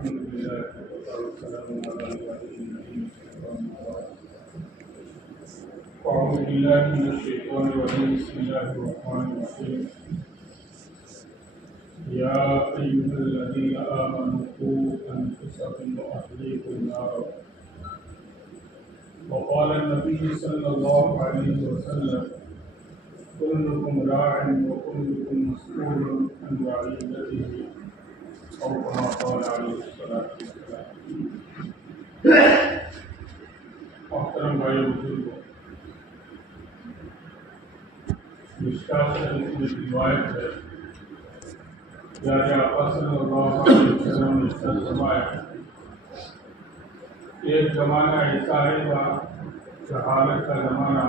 الحمد لله والسلام على النبي أعوذ بالله من الشيطان الرجيم بسم الله الرحمن الرحيم يا أيها الذين آمنوا قوا أنفسكم وأهليكم نارا وقال النبي صلى الله عليه وسلم كلكم راع وكلكم مسؤول عن رعيته أو كما قال عليه الصلاة والسلام. محترم بھائی بزرگوں، مشکوٰۃ شریف میں روایت ہے کہ آقا صلی اللہ علیہ وسلم نے فرمایا ایک زمانہ ایسا آئے گا جہالت کا زمانہ،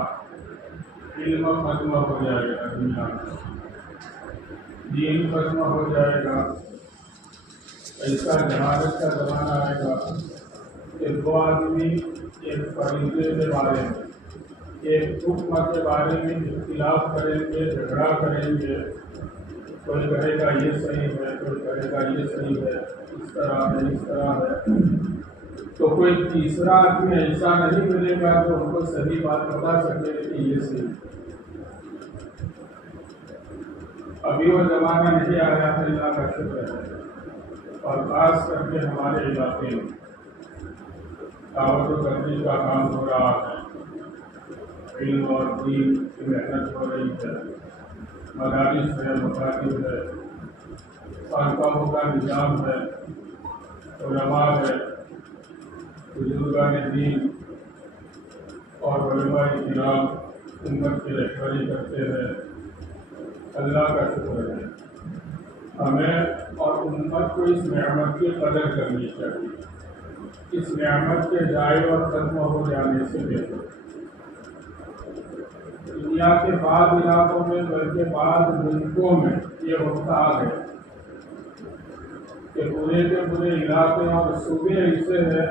علم ختم ہو جائے گا، دنیا میں دین ختم ہو جائے گا. ایسا جہالت کا زمانہ آئے گا کہ دو آدمی ایک فریضے کے بارے میں، ایک حکم کے بارے میں اختلاف کریں گے، جھگڑا کریں گے. کوئی کہے گا یہ صحیح ہے، کوئی کہے گا یہ صحیح ہے، اس طرح ہے، اس طرح ہے. تو کوئی تیسرا آدمی ایسا نہیں ملے گا جو ان کو صحیح بات بتا سکے کہ یہ صحیح. ابھی وہ زمانہ نہیں آیا ہے، اللہ کا شکر ہے. اور خاص کر کے ہمارے علاقے میں دعوت و تبلیغ کا کام ہو رہا ہے، علم اور دین کی محنت ہو رہی ہے، مدارس ہے، مکاتب ہے، خانقاہوں کا نظام ہے، علماء ہے، بزرگان دین اور علماء کرام امت کی رہبری کرتے ہیں. اللہ کا شکر ہے. ہمیں اور امت کو اس نعمت کی قدر کرنی چاہیے. اس نعمت کے ضائع اور ختم ہو جانے سے بہتر دنیا کے بعض علاقوں میں بلکہ بعض ملکوں میں یہ ہوتا ہے کہ پورے کے پورے علاقے اور صوبے ایسے ہیں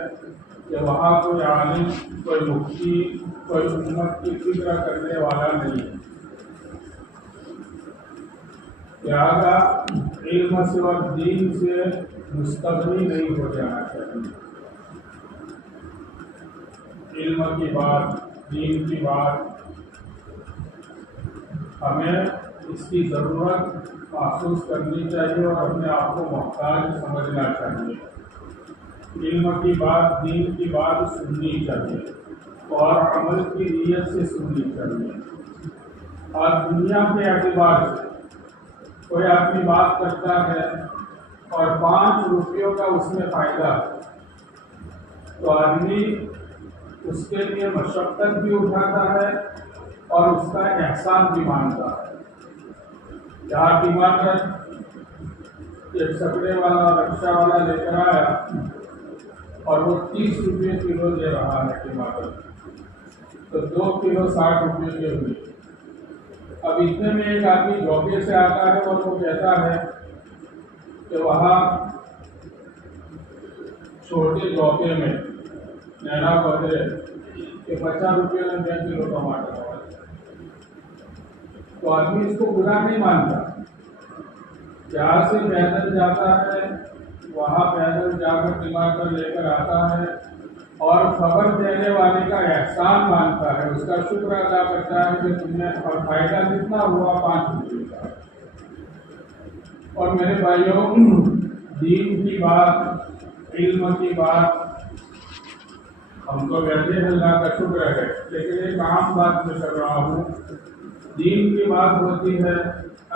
کہ وہاں کوئی عالم، کوئی مفتی، کوئی امت کی فکر کرنے والا نہیں ہے. لہٰذا علم سے اور دین سے مستغنی نہیں ہو جانا چاہیے. علم کی بات، دین کی بات، ہمیں اس کی ضرورت محسوس کرنی چاہیے اور اپنے آپ کو محتاج سمجھنا چاہیے. علم کی بات، دین کی بات سننی چاہیے اور عمل کی نیت سے سننی چاہیے. اور دنیا کے اعتبار سے کوئی آدمی بات کرتا ہے اور 5 روپیوں کا اس میں فائدہ ہے تو آدمی اس کے لیے مشقت بھی اٹھاتا ہے اور اس کا احسان بھی مانتا ہے. یہاں ٹماٹر ایک سکڑے والا رکشہ والا لے کر آیا اور وہ 30 روپے کلو دے رہا ہے ٹماٹر، تو 2 کلو 60 روپے کے ہوئے. اب اتنے میں ایک آدمی جوکے سے آتا ہے اور وہ کہتا ہے کہ وہاں چھوٹے جوکے میں نینا بدرے کہ 50 روپے میں 2 کلو ٹماٹر ہوا. تو آدمی اس کو برا نہیں مانتا. جہاں سے پیدل جاتا ہے وہاں پیدل جا کر ٹماٹر لے کر آتا ہے اور خبر دینے والے کا احسان مانتا ہے، اس کا شکر ادا کرتا ہے کہ تم نے، اور فائدہ کتنا ہوا؟ 5 روپے کا. اور میرے بھائیوں، دین کی بات، علم کی بات ہم کو کہتے ہیں اللہ کا شکر ہے، لیکن ایک عام بات میں کر رہا ہوں. دین کی بات ہوتی ہے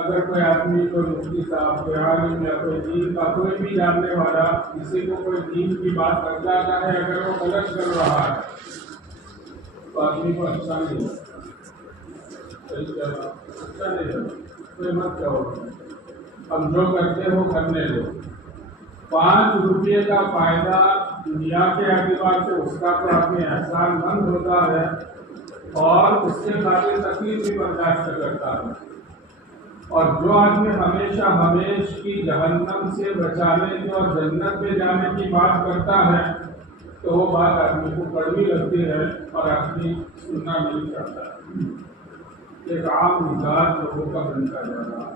اگر کوئی آدمی، کوئی مفتی صاحب، کوئی عالم یا کوئی دین کا کوئی بھی جاننے والا کسی کو کوئی دین کی بات بتاتا ہے، اگر وہ غلط کر رہا ہے تو آدمی کو اچھا نہیں لگتا. اچھا نہیں لگتا، کوئی مت کہو، ہم جو کرتے ہو کرنے دو. 5 روپے کا فائدہ دنیا کے اعتبار سے اس کا تو اپنے احسان مند ہوتا ہے اور اس کے خاطر تکلیف بھی برداشت کرتا ہے. اور جو آدمی ہمیشہ کی جہنم سے بچانے کی اور جنت میں جانے کی بات کرتا ہے تو وہ بات آدمی کو کڑوی لگتی ہے اور آدمی سننا نہیں چاہتا. ایک عام مزاج لوگوں کا بنتا جا رہا ہے.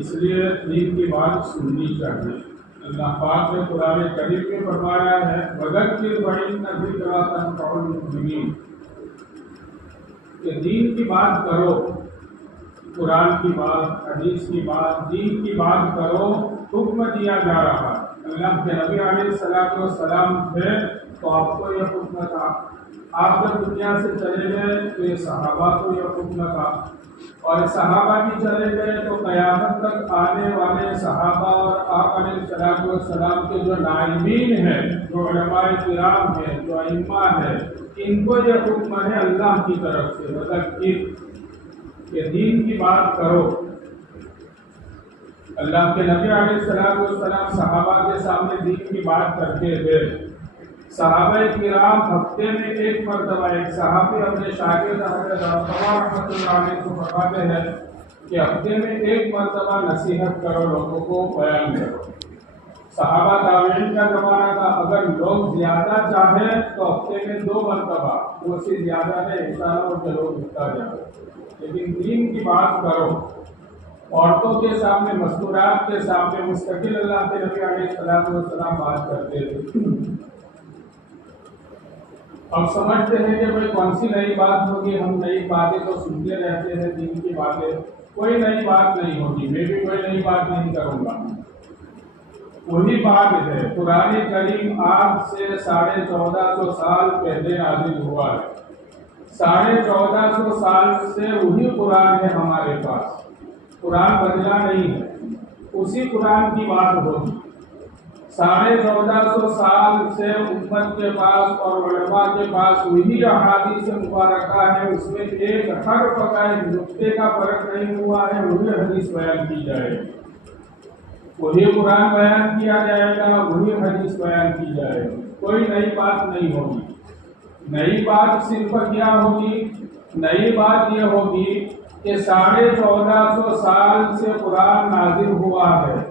اس لیے دین کی بات سننی چاہیے، اللہ پاک نے قرآن کریم میں فرمایا ہے وَذَكِّرْ فَإِنَّ الذِّكْرَىٰ تَنفَعُ الْمُؤْمِنِينَ کہ دین کی بات کرو، قرآن کی بات، حدیث کی بات، دین کی بات کرو، حکم دیا جا رہا۔ اللہ کے نبی علیہ السلام تھے تو آپ کو یہ حکم تھا، آپ جب دنیا سے چلے گئے تو یہ صحابہ کو یہ حکم تھا، اور صحابہ بھی چلے گئے تو قیامت تک آنے والے صحابہ اور آپ علیہ السلام کے جو نائمین ہیں، جو علماء کرام ہیں، جو ائمہ ہیں، ان کو یہ حکم ہے اللہ کی طرف سے وذکر کہ دین کی بات کرو۔ اللہ کے نبی علیہ السلام صحابہ کے سامنے دین کی بات کرتے تھے۔ صحابہ کرام ہفتے میں ایک مرتبہ، ایک صحابی اپنے شاگرد حضرت عمر رحمۃ اللہ علیہ کو فرماتے ہیں کہ ہفتے میں ایک مرتبہ نصیحت کرو، لوگوں کو بیان کرو۔ صحابہ تابعین کا زمانہ تھا، اگر لوگ زیادہ چاہیں تو ہفتے میں 2 مرتبہ، وہ سے زیادہ ہے انسانوں کے لوگ جھکتا جاؤ، لیکن دین کی بات کرو۔ عورتوں کے سامنے، مستورات کے سامنے مستقل اللہ کے نبی علیہ السلام بات کرتے تھے۔ ہم سمجھتے ہیں کہ بھائی کون سی نئی بات ہوگی، ہم نئی باتیں تو سنتے رہتے ہیں، دین کی باتیں، کوئی نئی بات نہیں ہوگی، میں بھی کوئی نئی بات نہیں کروں گا۔ وہی بات ہے، قرآن کریم آج سے 1450 سال پہلے نازل ہوا ہے۔ 1450 سال سے وہی قرآن ہے ہمارے پاس، قرآن بدلا نہیں ہے، اسی قرآن کی بات ہوگی۔ 1450 سال سے امت کے پاس اور علماء کے پاس وہی احادیث مبارکہ ہے، اس میں ایک حرف کا، ایک نقطے کا فرق نہیں ہوا ہے، وہی حدیث بیان کی جائے گی، وہی قرآن بیان کیا جائے گا، وہی حدیث بیان کی جائے گی، کوئی نئی بات نہیں ہوگی۔ نئی بات صرف کیا ہوگی؟ نئی بات یہ ہوگی کہ 1450 سال سے قرآن نازل ہوا ہے،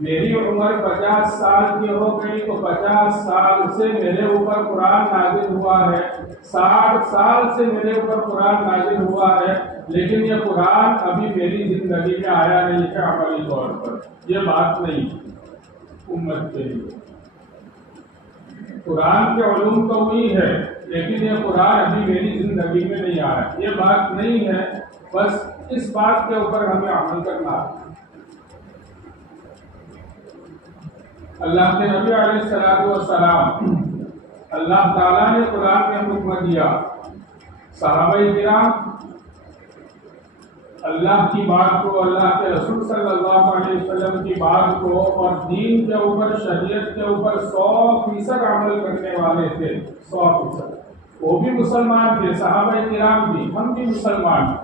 میری عمر 50 سال کی ہو گئی تو 50 سال سے میرے اوپر قرآن نازل ہوا ہے، 60 سال سے میرے اوپر قرآن نازل ہوا ہے، لیکن یہ قرآن ابھی میری زندگی میں آیا نہیں ہے عملی طور پر۔ یہ بات نہیں امت کے لیے۔ قرآن کے علوم تو وہی ہے، لیکن یہ قرآن ابھی میری زندگی میں نہیں آیا، یہ بات نہیں ہے۔ بس اس بات کے اوپر ہمیں عمل کرنا ہے۔ اللہ کے نبی علیہ السلام، اللہ تعالیٰ نے قرآن میں حکم دیا، صحابہ کرام اللہ کی بات کو، اللہ کے رسول صلی اللہ علیہ وسلم کی بات کو اور دین کے اوپر، شریعت کے اوپر 100% عمل کرنے والے تھے، 100%۔ وہ بھی مسلمان تھے، صحابہ کرام بھی، ہم بھی مسلمان۔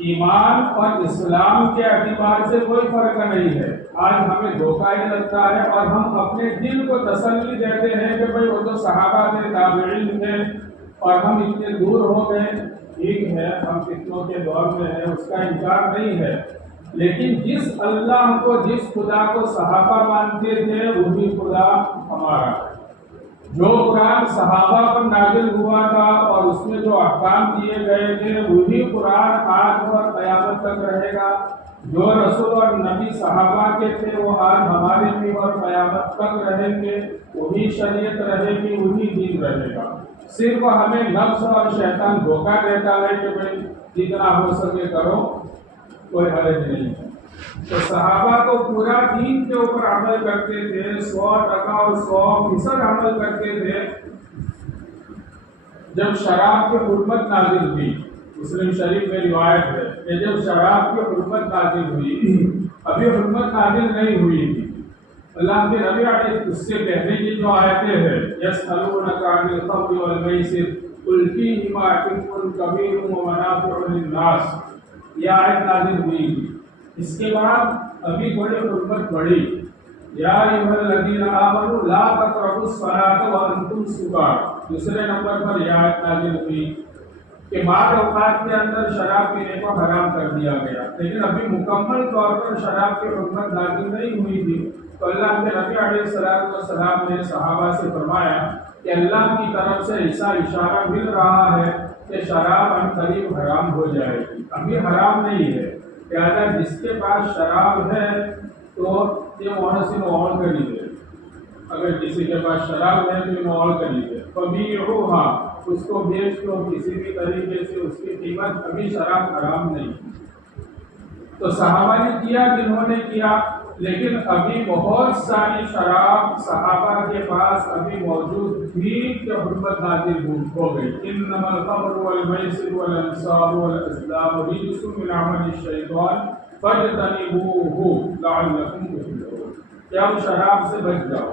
ایمان اور اسلام کے اعتبار سے کوئی فرق نہیں ہے۔ آج ہمیں دھوکہ ہی لگتا ہے اور ہم اپنے دل کو تسلی دیتے ہیں کہ بھائی وہ تو صحابہ تھے، تابعین تھے، اور ہم اتنے دور ہو گئے۔ ٹھیک ہے، ہم فتنوں کے دور میں ہیں، اس کا انکار نہیں ہے، لیکن جس اللہ کو، جس خدا کو صحابہ مانتے تھے، وہی خدا ہمارا ہے۔ جو قرآن صحابہ پر نازل ہوا تھا اور اس میں جو احکام دیے گئے تھے، وہی قرآن آج اور قیامت تک رہے گا۔ جو رسول اور نبی صحابہ کے تھے، وہ آج ہمارے بھی اور قیامت تک رہیں گے، وہی شریعت رہے گی، وہی دین رہے گا۔ صرف ہمیں نفس اور شیطان دھوکہ دیتا ہے کہ بھائی جتنا ہو سکے کرو، کوئی حرج نہیں ہے۔ تو صحابہ تو پورا دین کے اوپر عمل کرتے تھے، 100% اور 100% عمل کرتے تھے۔ جب شراب کی حرمت نازل ہوئی، مسلم شریف میں روایت ہے کہ جب شراب کی حرمت نازل ہوئی، ابھی حرمت نازل نہیں ہوئی تھی، اللہ کے نبی علیہ اس سے پہلے کی جو آیتیں ہیں، یسألونک عن الخمر والمیسر قل فیہما اثم کبیر ومنافع للناس، یہ آیت نازل ہوئی تھی۔ اس کے بعد ابھی بڑی حرمت بڑھی، یا ایھا الذین آمنوا لا تقربوا الصلاۃ وانتم سکارى، دوسرے نمبر پر یہ آیت نازل ہوئی کہ بعض اوقات کے اندر شراب پینے کو حرام کر دیا گیا، لیکن ابھی مکمل طور پر شراب کی حرمت نازل نہیں ہوئی تھی۔ تو اللہ کے نبی علیہ السلام نے صحابہ سے فرمایا کہ اللہ کی طرف سے ایسا اشارہ مل رہا ہے کہ شراب ان قریب حرام ہو جائے گی، ابھی حرام نہیں ہے، لہٰذا جس کے پاس شراب ہے تو یہ محسن اور کر لیجیے، اگر کسی کے پاس شراب ہے تو اور کر لیجیے، فبیعوها اس کو بیچ دو کسی بھی طریقے سے، اس کی قیمت، ابھی شراب حرام نہیں۔ تو صحابہ نے کیا جنہوں نے کیا، لیکن ابھی بہت ساری شراب صحابہ کے پاس ابھی موجود تھی کہ حرمت نازل ہو گئی۔ انما الخمر والمیسر والانصاب والازلام رجس من عمل الشیطان فاجتنبوه لعلکم تفلحون، کہ اب شراب سے بچ جاؤ۔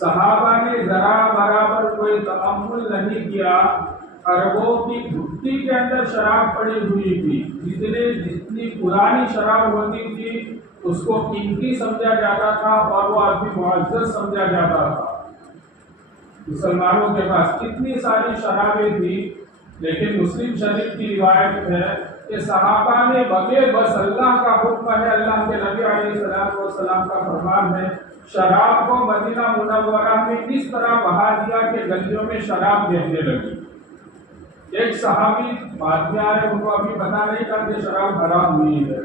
صحابہ نے ذرا برابر کوئی تأمل نہیں کیا، عربوں کی بھٹی کے اندر شراب پڑی ہوئی تھی، جتنی پرانی شراب ہوتی تھی اس کو قیمتی سمجھا جاتا تھا اور وہ آدمی معزز سمجھا جاتا تھا۔ مسلمانوں کے پاس اتنی ساری شرابیں تھی، لیکن مسلم شریف کی روایت ہے کہ صحابہ نے بغیر بس اللہ کا حکم ہے، اللہ کے نبی علیہ السلام کا فرمان ہے، شراب کو مدینہ منورہ میں اس طرح بہا دیا کہ گلیوں میں شراب بہنے لگی۔ ایک صحابی بعد میں آئے، ان کو ابھی پتا نہیں تھا کہ شراب حرام ہوئی ہے،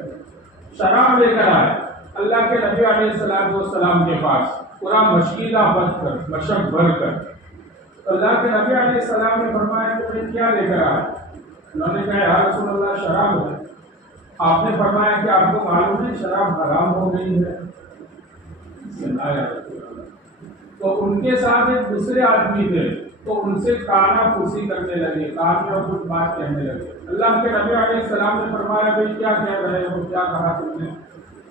شراب لے کر آئے اللہ کے نبی علیہ السلام کے پاس، پورا مشکیلہ بچ کر، مشق بھر کر۔ تو اللہ کے نبی علیہ السلام نے فرمایا کہ تم کیا لے کر آئے؟ انہوں نے کہا یا رسول اللہ شراب ہے۔ آپ نے فرمایا کہ آپ کو معلوم ہے شراب حرام ہو گئی ہے؟ تو ان کے ساتھ ایک دوسرے آدمی تھے، تو ان سے کانا پھوسی کرنے لگے، کان میں کچھ بات کہنے لگے۔ اللہ کے نبی علیہ السلام نے فرمایا بھائی کیا کہہ رہے ہو، کیا کہا تم نے؟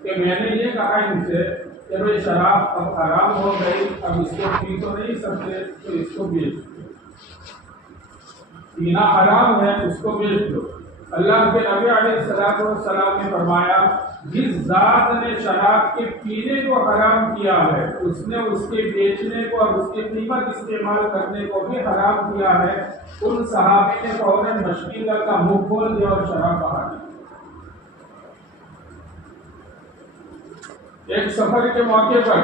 کہ میں نے یہ کہا ان سے کہ بھائی شراب اب حرام ہو گئی، اب اس کو پی تو نہیں سکتے، تو اس کو بیچ دو، پینا حرام ہے، اس کو بیچ دو۔ اللہ کے نبی علیہ السلام نے فرمایا جس ذات نے شراب کے پینے کو حرام کیا ہے، اس نے اس کے بیچنے کو اور اس کی قیمت استعمال کرنے کو بھی حرام کیا ہے۔ ان صحابی نے فوراً مشکلہ کا منہ کھول دیا اور شراب بہا دی۔ ایک سفر کے موقع پر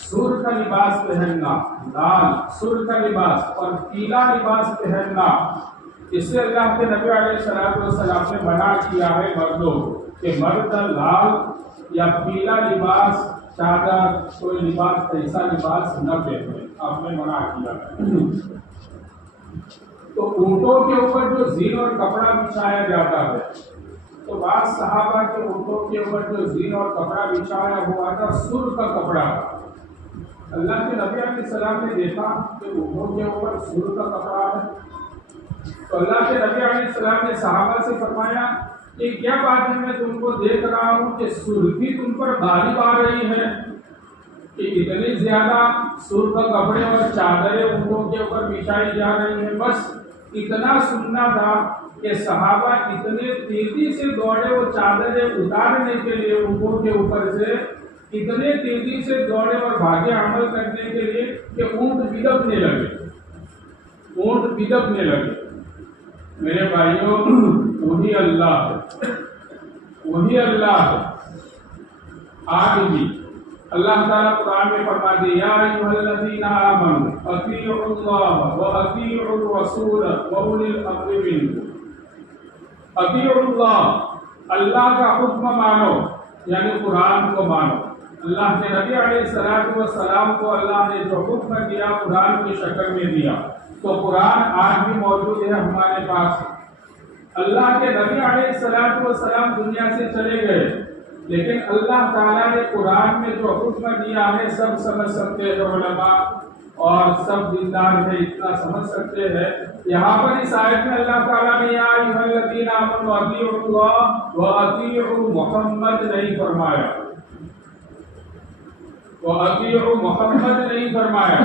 سر کا لباس پہننا، لال سر کا لباس اور پیلا لباس پہننا، اس سے اللہ کے نبی علیہ السلام نے منع کیا ہے مردوں کہ مرد لال یا پیلا لباس، چادر، کوئی لباس، ایسا لباس نہ پہنے، آپ نے منع کیا ہے۔ تو اونٹوں کے اوپر جو زین اور کپڑا بچھایا جاتا ہے، تو بعض صحابہ کے اونٹوں کے اوپر جو زین اور کپڑا بچھایا ہوا تھا سر کا کپڑا تھا۔ اللہ کے نبی علیہ السلام نے دیکھا کہ اونٹوں کے اوپر سر کا کپڑا ہے، تو اللہ کے نبی علیہ السلام نے صحابہ سے فرمایا کہ کیا بات ہے، میں تم کو دیکھ رہا ہوں کہ سرخی تم پر غالب آ رہی ہے، کہ اتنی زیادہ سر کا کپڑے اور چادریں اونٹوں کے اوپر بچھائی جا رہی ہیں۔ بس اتنا سننا تھا کہ صحابہ اتنے تیزی سے دوڑے وہ چادریں اتارنے کے لیے اونٹوں کے اوپر سے، اتنے تیزی سے دوڑے اور بھاگے عمل کرنے کے لیے کہ اونٹ بدکنے لگے، اونٹ بدکنے لگے۔ میرے بھائیوں، وہی اللہ ہے، وہی اللہ ہے۔ آج بھی اللہ تعالیٰ قرآن میں فرماتے ہیں یا ایھا الذین آمنوا اطیعوا اللہ واطیعوا الرسول واولی الامر منکم۔ اطیعوا اللہ، اللہ کا حکم مانو، یعنی قرآن کو مانو۔ اللہ کے نبی علیہ السلام کو اللہ نے جو حکم دیا قرآن کی شکل میں دیا، تو قرآن آج بھی موجود ہے ہمارے پاس۔ اللہ کے نبی علیہ السلام دنیا سے چلے گئے، لیکن اللہ تعالیٰ نے قرآن میں جو حکم دیا ہے سب سمجھ سکتے ہیں علماء، اور سب دیندار ہے اتنا سمجھ سکتے ہیں۔ یہاں پر اس آیت میں اللہ تعالیٰ نے یا ایھا الذین آمنوا اطیعوا اللہ واطیعوا محمد نہیں فرمایا، واطیعوا محمد نہیں فرمایا،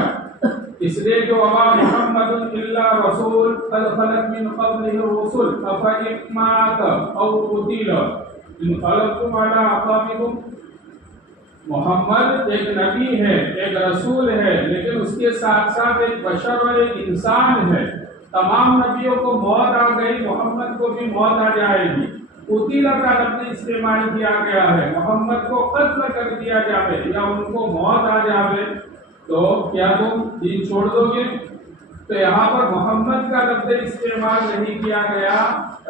اس لیے کہ وما محمد الا رسول قد خلت من قبله الرسل افإن مات او قتل انقلبتم على اعقابكم۔ محمد ایک نبی ہے، ایک رسول ہے، لیکن اس کے ساتھ ساتھ ایک بشر اور ایک انسان ہے۔ تمام نبیوں کو موت آ گئی، محمد کو بھی موت آ جائے گی۔ قتل کا لفظ استعمال کیا گیا ہے، محمد کو قتل کر دیا جائے یا ان کو موت آ جائے، تو کیا تم دین چھوڑ دو گے؟ تو یہاں پر محمد کا لفظ استعمال نہیں کیا گیا،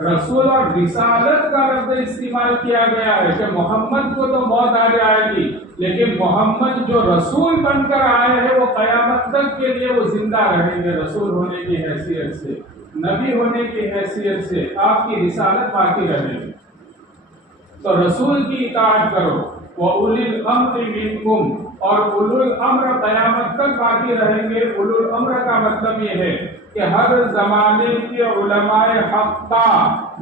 رسول اور رسالت کا لفظ استعمال کیا گیا ہے کہ محمد کو تو موت آ جائے گی، لیکن محمد جو رسول بن کر آئے ہیں وہ قیامت تک کے لیے وہ زندہ رہیں گے، رسول ہونے کی حیثیت سے، نبی ہونے کی حیثیت سے آپ کی رسالت باقی رہے گی۔ تو رسول کی اطاعت کرو، وَأُولِي الْأَمْرِ مِنْكُمْ، اور اولو الامر قیامت تک باقی رہیں گے۔ اولو الامر کا مطلب یہ ہے کہ ہر زمانے کے علماء حق کا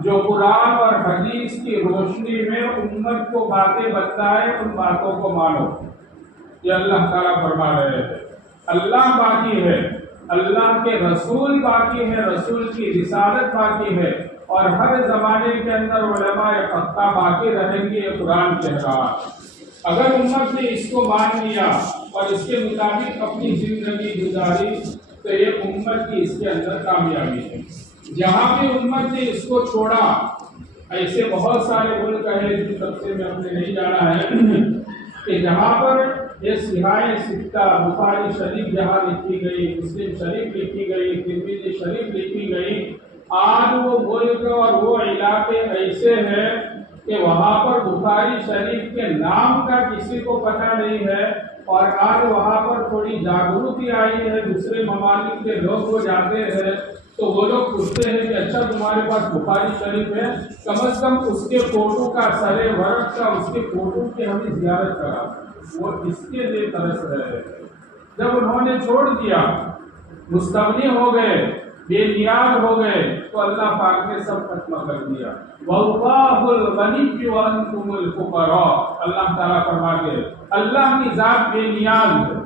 جو قرآن اور حدیث کی روشنی میں امت کو باتیں بتائے، ان باتوں کو مانو۔ یہ اللہ تعالیٰ فرما رہے ہیں، اللہ باقی ہے، اللہ کے رسول باقی ہے، رسول کی رسالت باقی ہے، اور ہر زمانے کے اندر علماء حق کا باقی رہیں گے، یہ قرآن کہہ رہا ہے۔ اگر امت نے اس کو مان لیا اور اس کے مطابق اپنی زندگی گزاری تو یہ امت کی اس کے اندر کامیابی ہے۔ جہاں بھی امت نے اس کو چھوڑا، ایسے بہت سارے ملک ہیں جن تفصیل میں ہم نے نہیں جانا ہے کہ جہاں پر یہ سیاہیں سکتہ بخاری شریف جہاں لکھی گئی، مسلم شریف لکھی گئی، ترمذی شریف لکھی گئی، آج وہ ملک اور وہ علاقے ایسے ہیں کہ وہاں پر بخاری شریف کے نام کا کسی کو پتہ نہیں ہے، اور آج وہاں پر تھوڑی جاگروکی آئی ہے، دوسرے ممالک کے لوگ وہ جاتے ہیں تو وہ لوگ پوچھتے ہیں کہ اچھا تمہارے پاس بخاری شریف ہے، کم از کم اس کے فوٹو کا سرے ورق کا اس کے فوٹو کی ہمیں زیارت کرا۔ وہ اس کے لیے ترس رہے ہیں۔ جب انہوں نے چھوڑ دیا، مستغنی ہو گئے، بے نیاز ہو گئے، تو اللہ پاک نے سب ختم کر دیا۔ وَاللَّهُ الْغَنِيُّ وَأَنْتُمُ الْفُقَرَاءُ، اللہ تعالیٰ فرماتے ہیں اللہ کی ذات بے نیاز ہے،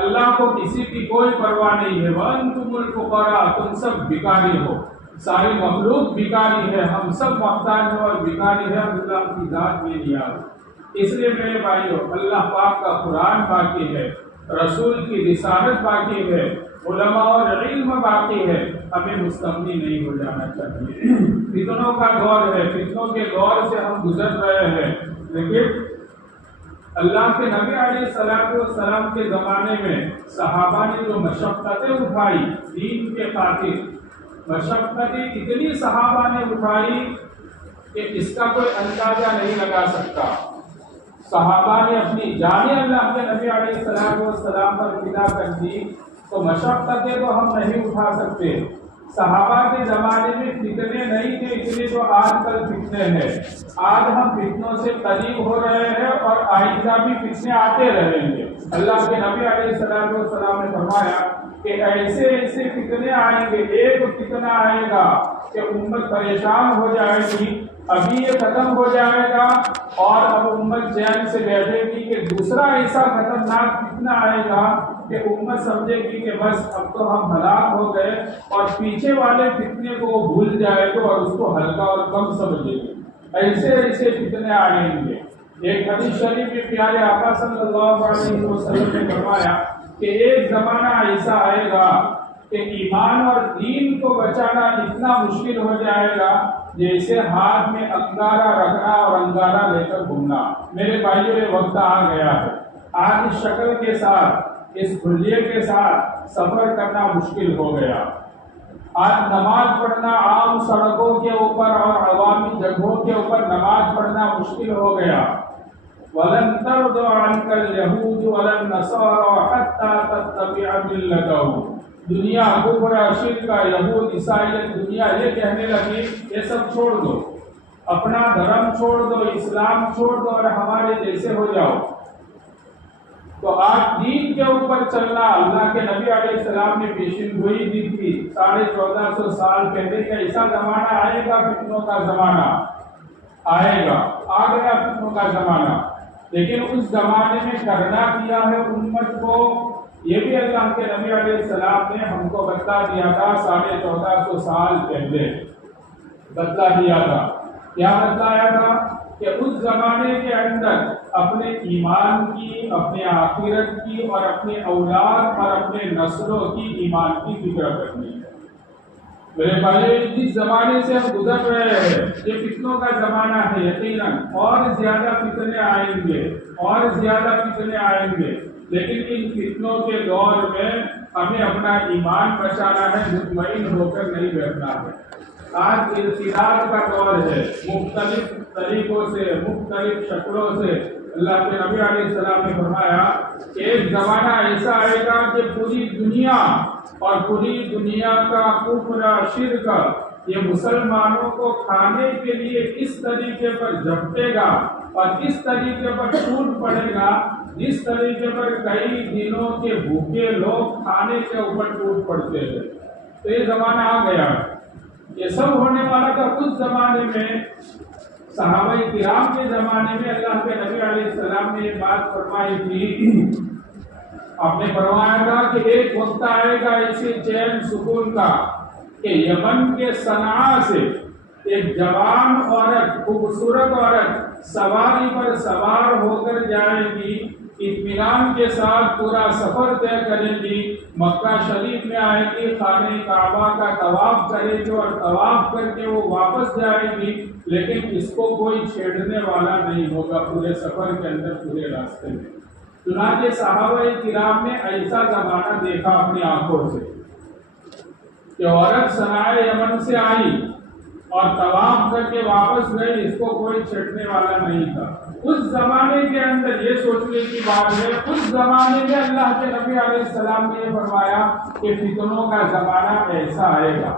اللہ کو کسی کی کوئی پرواہ نہیں ہے۔ وَأَنْتُمُ الْفُقَرَاءُ، تم سب بھکاری ہو، ساری مخلوق بھکاری ہے، ہم سب محتاج ہیں اور بھکاری ہے، اللہ کی ذات بے نیاز ہے۔ اس لیے میرے بھائیو، اللہ پاک کا قرآن باقی ہے، رسول کی رسالت باقی ہے، علماء اور علم باقی ہے، ہمیں مستغنی نہیں ہو جانا چاہیے۔ فتنوں کا دور ہے، فتنوں کے دور سے ہم گزر رہے ہیں، لیکن اللہ کے نبی علیہ السلام کے زمانے میں صحابہ نے جو مشقتیں اٹھائی دین کے خاطر، مشقتیں اتنی صحابہ نے اٹھائی کہ اس کا کوئی اندازہ نہیں لگا سکتا۔ صحابہ نے اپنی جانیں اللہ کے نبی علیہ السلام پر فدا کر دی، تو مشقتیں تو ہم نہیں اٹھا سکتے۔ صحابہ کے زمانے میں فتنے نہیں تھے اتنے جو آج کل فتنے ہیں۔ آج ہم فتنوں سے قریب ہو رہے ہیں اور آئندہ بھی فتنے آتے رہیں گے۔ اللہ کے نبی علیہ السلام نے فرمایا کہ ایسے ایسے فتنے آئیں گے، ایک فتنہ آئے گا کہ امت پریشان ہو جائے گی، ابھی یہ ختم ہو جائے گا اور اب امت چین سے بیٹھے گی کہ دوسرا ایسا خطرناک فتنہ آئے گا کہ امت سمجھے گی کہ بس اب تو ہم ہلاک ہو گئے، اور پیچھے والے فتنے کو وہ بھول جائے گا اور اس کو ہلکا اور کم سمجھے گی۔ ایسے ایسے فتنے آئیں گے۔ ایک حدیث شریف میں پیارے آقا صلی اللہ علیہ وسلم نے فرمایا کہ ایک زمانہ ایسا آئے گا کہ ایمان اور دین کو بچانا اتنا مشکل ہو جائے گا جیسے ہاتھ میں انگارہ رکھنا اور انگارہ لے کر گھومنا۔ میرے بھائیوں، یہ وقت آ گیا ہے، آج اس شکل کے ساتھ، اس کھلیے کے ساتھ سفر کرنا مشکل ہو گیا۔ آج نماز پڑھنا عام سڑکوں کے اوپر اور عوامی جگہوں کے اوپر نماز پڑھنا مشکل ہو گیا۔ وَلَن تَرْضَىٰ عَنْكَ الْيَهُودُ وَلَا النَّصَارَىٰ حَتَّىٰ تَتَّبِعَ مِلَّتَهُمْ۔ دنیا کفر شرک یہود عیسائیت دنیا یہ کہنے لگی یہ سب چھوڑ دو، اپنا دھرم چھوڑ دو، اسلام چھوڑ دو اور ہمارے جیسے ہو جاؤ۔ تو آج دین کے اوپر چلنا، اللہ کے نبی علیہ السلام نے پیشن گوئی دی تھی 1450 سال پہلے کہ ایسا زمانہ آئے گا، فتنوں کا زمانہ آئے گا، آ گیا فتنوں کا زمانہ۔ لیکن اس زمانے میں کرنا کیا ہے امت کو، یہ بھی اللہ کے نبی علیہ السلام نے ہم کو بتلا دیا تھا 1450 سال پہلے بتلا دیا تھا۔ کیا بتلایا تھا کہ اس زمانے کے اندر اپنے ایمان کی، اپنے آخرت کی اور اپنے اولاد اور اپنے نسلوں کی ایمان کی فکر کرنی ہے۔ میرے بھائی، جس زمانے سے ہم گزر رہے ہیں یہ فتنوں کا زمانہ ہے، یقیناً اور زیادہ فتنے آئیں گے اور زیادہ فتنے آئیں گے، لیکن ان فتنوں کے دور میں ہمیں اپنا ایمان بچانا ہے، مطمئن ہو کر نہیں بیٹھنا ہے۔ آج ارتداد کا دور ہے، مختلف طریقوں سے، مختلف شکلوں سے۔ اللہ کے نبی علیہ السلام نے فرمایا کہ ایک زمانہ ایسا آئے گا کہ پوری دنیا اور پوری دنیا کا کفر، شرک یہ مسلمانوں کو کھانے کے لیے اس طریقے پر جھپٹے گا اور اس طریقے پر ٹوٹ پڑے گا جس طریقے پر کئی دنوں کے بھوکے لوگ کھانے کے اوپر ٹوٹ پڑتے ہیں۔ تو یہ زمانہ آ گیا، یہ سب ہونے والا تھا اس زمانے میں۔ صحابہ کرام کے زمانے میں اللہ کے نبی علیہ السلام نے یہ بات فرمائی تھی، آپ نے فرمایا تھا کہ ایک وقت آئے گا اسی چین سکون کا کہ یمن کے صنعاء سے ایک جوان عورت، خوبصورت عورت سواری پر سوار ہو کر جائے گی، اطمینان کے ساتھ پورا سفر طے کرے گی، مکہ شریف میں آئے گی، خانہ کعبہ کا طواف کرے گی اور طواف کر کے وہ واپس جائے گی، لیکن اس کو کوئی چھیڑنے والا نہیں ہوگا پورے سفر کے اندر، پورے راستے میں۔ چنانچہ صحابہ کرام نے ایسا زمانہ دیکھا اپنی آنکھوں سے کہ عورت صنعاء یمن سے آئی اور طواف کر کے واپس گئی، اس کو کوئی چھیڑنے والا نہیں تھا۔ اس زمانے کے اندر یہ سوچنے کی بات ہے، اس زمانے میں اللہ کے نبی علیہ السلام نے یہ فرمایا کہ فتنوں کا زمانہ ایسا آئے گا۔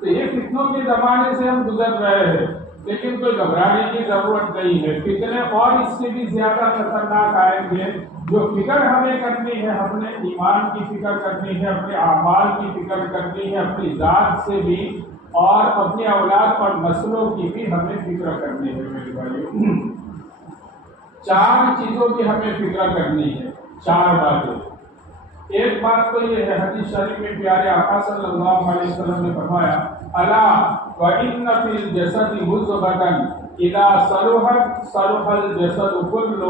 تو یہ فتنوں کے زمانے سے ہم گزر رہے ہیں، لیکن کوئی گھبرانے کی ضرورت نہیں ہے۔ فتنے اور اس سے بھی زیادہ خطرناک آئیں گے۔ جو فکر ہمیں کرنی ہے، ہم نے ایمان کی فکر کرنی ہے، اپنے اعمال کی فکر کرنی ہے، اپنی ذات سے بھی اور اپنی اولاد اور نسلوں کی بھی ہمیں فکر کرنی ہے۔ میرے بھائیو، 4 چیزوں کی ہمیں فکر کرنی ہے، 4 باتیں۔ ایک بات تو یہ ہے، حدیث شریف میں پیارے آقا صلی اللہ علیہ وسلم نے فرمایا، الا وَإِنَّ فِي الْجَسَدِ مُضْغَةً إِذَا صَلُحَتْ صَلُحَ الْجَسَدُ كُلُّهُ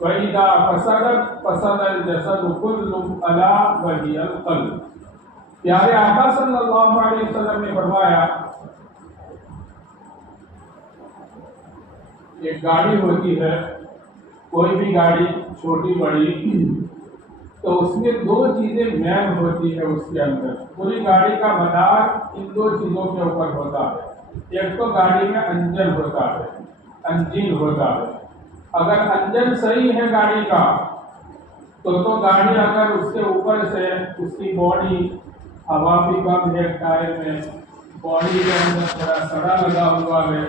وَإِذَا فَسَدَتْ فَسَدَ الْجَسَدُ كُلُّهُ أَلَا وَهِيَ الْقَلْبُ۔ پیارے آقا صلی اللہ علیہ وسلم نے فرمایا، ایک گاڑی ہوتی ہے، کوئی بھی گاڑی چھوٹی بڑی، تو اس میں 2 چیزیں مین ہوتی ہے اس کے اندر۔ پوری گاڑی کا مدار ان 2 چیزوں کے اوپر ہوتا ہے۔ ایک تو گاڑی میں انجن ہوتا ہے، انجن ہوتا ہے۔ اگر انجن صحیح ہے گاڑی کا تو گاڑی اگر اس کے اوپر سے اس کی باڈی، ہوا بھی کم ہے ٹائر میں، باڈی کے اندر تھوڑا سڑا لگا ہوا ہے،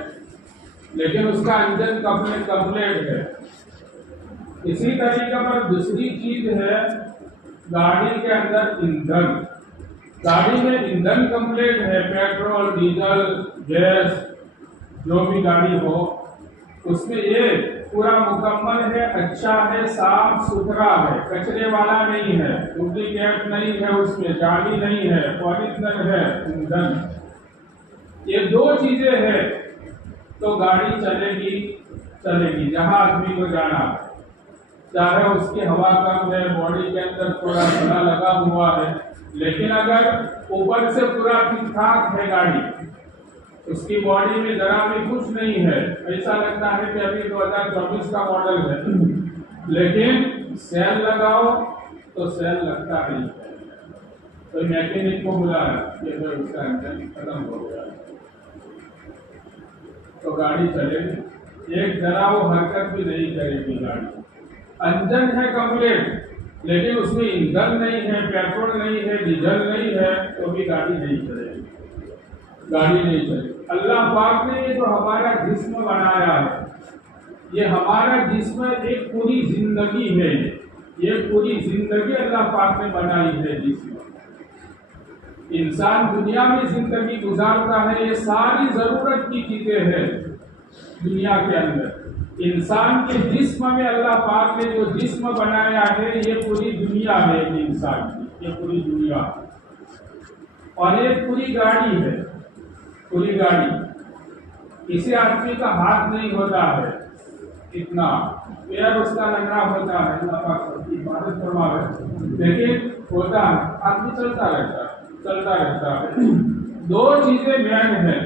لیکن اس کا انجن کمپلیٹ ہے۔ اسی طریقے پر دوسری چیز ہے گاڑی کے اندر ایندھن۔ گاڑی میں ایندھن کمپلیٹ ہے، پیٹرول، ڈیزل، گیس، جو بھی گاڑی ہو، اس میں یہ پورا مکمل ہے، اچھا ہے، صاف ستھرا ہے، کچرے والا نہیں ہے، ڈپلیکیٹ نہیں ہے، اس میں جعلی نہیں ہے، اوریجنل ہے ایندھن۔ یہ 2 چیزیں ہیں تو گاڑی چلے گی جہاں آدمی کو جانا ہے، چاہے اس کی ہوا کم ہے، باڈی کے اندر تھوڑا سڑا لگا ہوا ہے، لیکن اگر اوپر سے پورا ٹھیک ٹھاک ہے گاڑی، اس کی باڈی میں ذرا بھی کچھ نہیں ہے، ایسا لگتا ہے کہ ابھی 2024 کا ماڈل ہے، لیکن سیل لگاؤ تو سیل لگتا نہیں ہے، تو میکینک کو بلایا کہ اس کا انجن ختم ہو گیا، تو گاڑی چلے گی، ایک ذرا وہ حرکت بھی نہیں کرے گی گاڑی۔ انجن ہے کمپلیٹ، لیکن اس میں ایندھن نہیں ہے، پیٹرول نہیں ہے، ڈیزل نہیں ہے، تو بھی گاڑی نہیں چلے گی، گاڑی نہیں چلے گی۔ اللہ پاک نے یہ جو ہمارا جسم بنایا ہے، یہ ہمارا جسم ایک پوری زندگی ہے، یہ پوری زندگی اللہ پاک نے بنائی ہے جسم۔ انسان دنیا میں زندگی گزارتا ہے، یہ ساری ضرورت کی چیزیں ہیں دنیا کے اندر۔ انسان کے جسم میں اللہ پاک نے جو جسم بنایا ہے، یہ پوری دنیا ہے انسان کی، یہ پوری دنیا اور یہ پوری گاڑی ہے، پوری گاڑی۔ کسی آدمی کا ہاتھ نہیں ہوتا ہے اتنا، پیر اس کا لگنا ہوتا ہے، اللہ پاک کی عبادت فرماوے، لیکن ہوتا ہے، آدمی چلتا رہتا ہے۔ 2 چیزیں مین ہیں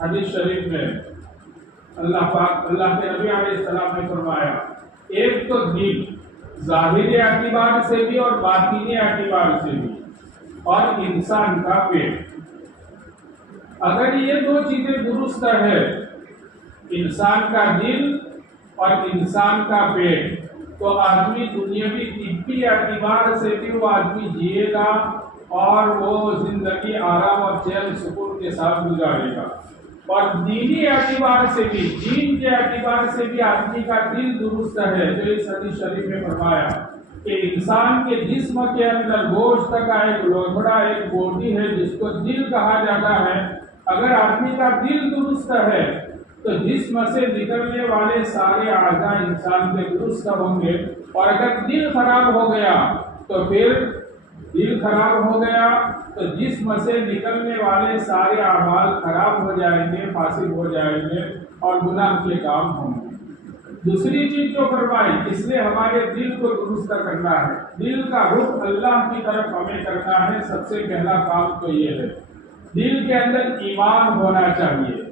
حدیث شریف میں، اللہ کے نبی علیہ السلام نے فرمایا، ایک تو دین، ظاہری اعتبار سے بھی اور باطنی اعتبار سے بھی، اور انسان کا پیٹ۔ اگر یہ دو چیزیں درست ہے، انسان کا دل اور انسان کا پیٹ، تو آدمی دنیاوی طبی اعتبار سے بھی وہ آدمی جیے گا اور وہ زندگی آرام اور چین سکون کے ساتھ گزارے گا۔ اور دینی اعتبار سے بھی، دین کے اعتبار سے بھی آدمی کا دل درست ہے، جو اس حدیث شریف میں فرمایا کہ انسان کے جسم کے اندر گوشت کا ایک لوتھڑا، ایک بوٹی ہے جس کو دل کہا جاتا ہے۔ اگر آدمی کا دل درست ہے تو جسم سے نکلنے والے سارے اعضاء انسان کے درست ہوں گے، اور اگر دل خراب ہو گیا تو پھر جسم سے نکلنے والے سارے اعمال خراب ہو جائیں گے، فاسد ہو جائیں گے اور گناہ کے کام ہوں گے۔ دوسری چیز جو فرمائی، اس لیے ہمارے دل کو درست کرنا ہے، دل کا رخ اللہ کی طرف ہمیں کرنا ہے۔ سب سے پہلا کام تو یہ ہے، دل کے اندر ایمان ہونا چاہیے۔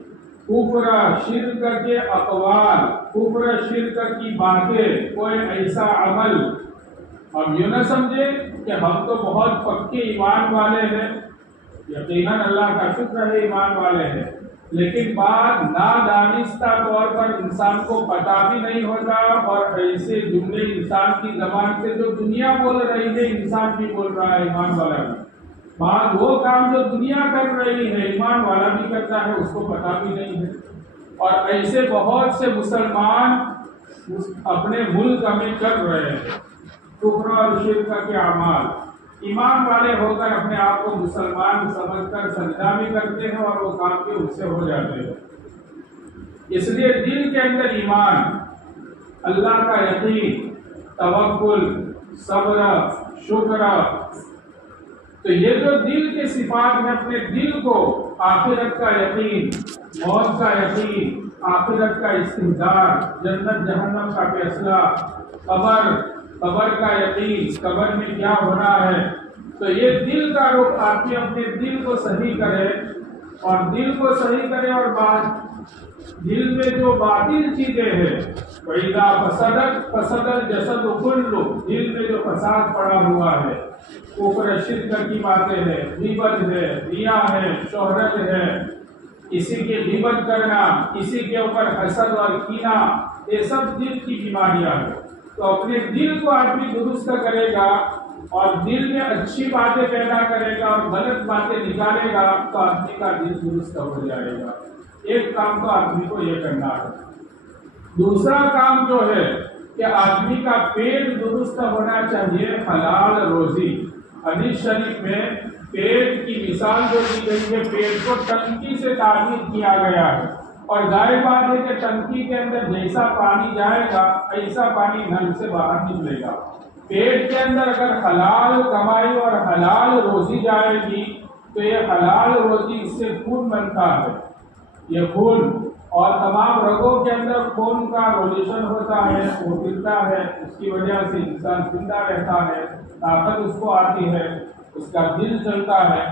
کفر شرک کے اقوال، کفر شرک کی باتیں، کوئی ایسا عمل ہم یوں نہ سمجھے کہ ہم تو بہت پکے ایمان والے ہیں، یقیناً اللہ کا شکر ہے ایمان والے ہیں، لیکن بات نادانستہ طور پر انسان کو پتہ بھی نہیں ہوتا، اور ایسے جملے انسان کی زبان سے جو دنیا بول رہی ہے انسان بھی بول رہا ہے، ایمان والا بھی۔ بات وہ کام جو دنیا کر رہی ہے ایمان والا بھی کرتا ہے، اس کو پتہ بھی نہیں ہے۔ اور ایسے بہت سے مسلمان اپنے ملک میں کر رہے ہیں کفر اور شرک کے اعمال، ایمان والے ہو کر اپنے آپ کو مسلمان سمجھ کر سجدہ بھی کرتے ہیں اور وہ کام بھی ان سے ہو جاتے ہیں۔ اس لیے دل کے اندر ایمان، اللہ کا یقین، توکل، صبر، شکر، تو یہ جو دل کے صفات ہیں، اپنے دل کو آخرت کا یقین، موت کا یقین، آخرت کا استحضار، جنت جہنم کا فیصلہ، قبر کا یقین، قبر میں کیا ہونا ہے، تو یہ دل کا رخ آدمی اپنے دل کو صحیح کرے، اور دل کو صحیح کرے، اور دل میں جو باطل چیزیں ہیں، وَإِذَا فَسَدَ الْجَسَدُ كُلُّهُ، دل میں جو فساد پڑا ہوا ہے، کفر شرک کی باتیں ہیں، غیبت ہے، ریا ہے، شہرت ہے، کسی کی غیبت کرنا، کسی کے اوپر حسد اور کینہ، یہ سب دل کی بیماریاں ہیں۔ تو اپنے دل کو آدمی درست کرے گا اور دل میں اچھی باتیں پیدا کرے گا اور غلط باتیں نکالے گا، تو آدمی کا دل درست ہو جائے گا۔ ایک کام تو آدمی کو یہ کرنا ہے۔ دوسرا کام جو ہے کہ آدمی کا پیٹ درست ہونا چاہیے، حلال روزی۔ حدیث شریف میں پیٹ کی مثال جو دی گئی ہے، پیٹ کو ٹنکی سے تعبیر کیا گیا ہے، اور ظاہر بات ہے کہ ٹنکی کے اندر جیسا پانی جائے گا ایسا پانی نل سے باہر نکلے گا۔ پیٹ کے اندر اگر حلال کمائی اور حلال روزی جائے گی تو یہ حلال روزی، اس سے خون بنتا ہے، یہ خون، اور تمام رگوں کے اندر خون کا رولیشن ہوتا ہے، وہ پھرتا ہے، اس کی وجہ سے انسان زندہ رہتا ہے، طاقت اس کو آتی ہے، اس کا دل چلتا ہے۔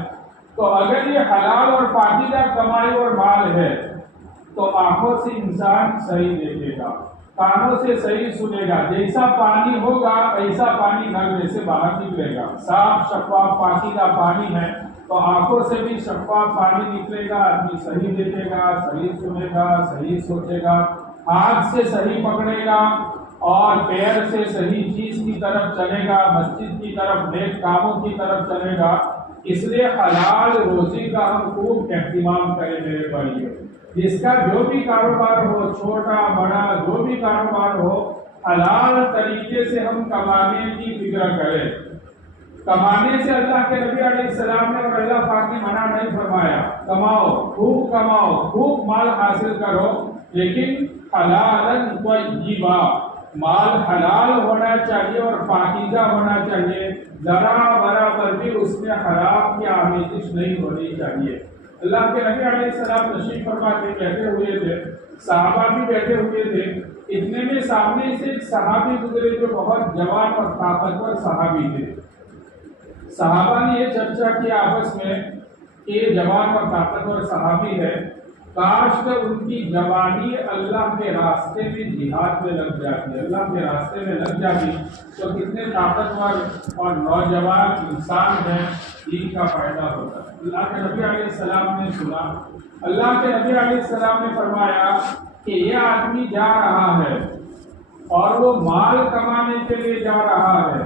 تو اگر یہ حلال اور پاکیزہ کمائی اور مال ہے تو آنکھوں سے انسان صحیح دیکھے گا، کانوں سے صحیح سنے گا، جیسا پانی ہوگا ایسا پانی نل میں سے باہر نکلے گا۔ صاف شفاف پاکیزہ پانی ہے تو آنکھوں سے بھی شفاف پانی نکلے گا، آدمی صحیح دیکھے گا، صحیح سنے گا، صحیح سوچے گا، ہاتھ سے صحیح پکڑے گا اور پیر سے صحیح چیز کی طرف چلے گا، مسجد کی طرف، نیک کاموں کی طرف چلے گا۔ اس لیے حلال روزی کا ہم خوب اہتمام کریں میرے بھائیو۔ جس کا جو بھی کاروبار ہو، چھوٹا بڑا جو بھی کاروبار ہو، حلال طریقے سے ہم کمانے کی فکر کریں۔ کمانے سے اللہ کے نبی علیہ السلام نے اور اللہ پاک نے منع نہیں فرمایا۔ کماؤ، خوب مال حاصل کرو، لیکن حلالاً طیبا، مال حلال ہونا چاہیے اور پاکیزہ ہونا چاہیے، ذرا برابر بھی اس میں حرام کی آمیزش نہیں ہونی چاہیے۔ اللہ کے نبی علیہ السلام تشریف فرما کے بیٹھے ہوئے تھے، صحابہ بھی بیٹھے ہوئے تھے، اتنے میں سامنے سے ایک صحابی گزرے جو بہت جوان اور طاقتور صحابی تھے۔ صحابہ نے یہ چرچا کی آپس میں کہ یہ جوان اور طاقتور صحابی ہے، کاش کہ ان کی جوانی اللہ کے راستے میں جہاد میں لگ جاتی، اللہ کے راستے میں لگ جاتی تو کتنے طاقتور اور نوجوان انسان ہیں، دین کا فائدہ ہوتا ہے۔ اللہ کے نبی علیہ السلام نے سنا، اللہ کے نبی علیہ السلام نے فرمایا کہ یہ آدمی جا رہا ہے اور وہ مال کمانے کے لیے جا رہا ہے،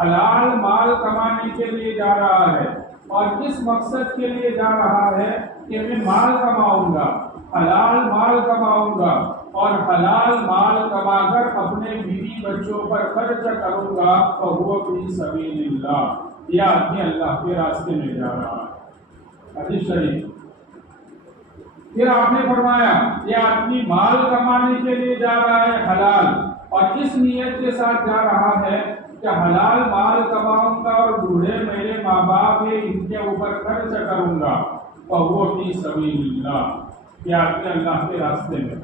حلال مال کمانے کے لیے جا رہا ہے، اور کس مقصد کے لیے جا رہا ہے کہ میں مال کماؤں گا، حلال مال کماؤں گا، اور حلال مال کما کر اپنے بیوی بچوں پر خرچ کروں گا، فَهُوَ فِي سَبِيلِ اللَّهِ، یہ آدمی اللہ کے راستے میں جا رہا ہے۔ حدیث شریف۔ پھر آپ نے فرمایا یہ آدمی مال کمانے کے لیے جا رہا ہے حلال، اور اس نیت کے ساتھ جا رہا ہے کہ حلال مال کماؤں گا اور بوڑھے میرے ماں باپ ہیں ان کے اوپر خرچ کروں گا، فَهُوَ فِي سَبِيلِ اللَّهِ، یہ آدمی اللہ کے راستے میں۔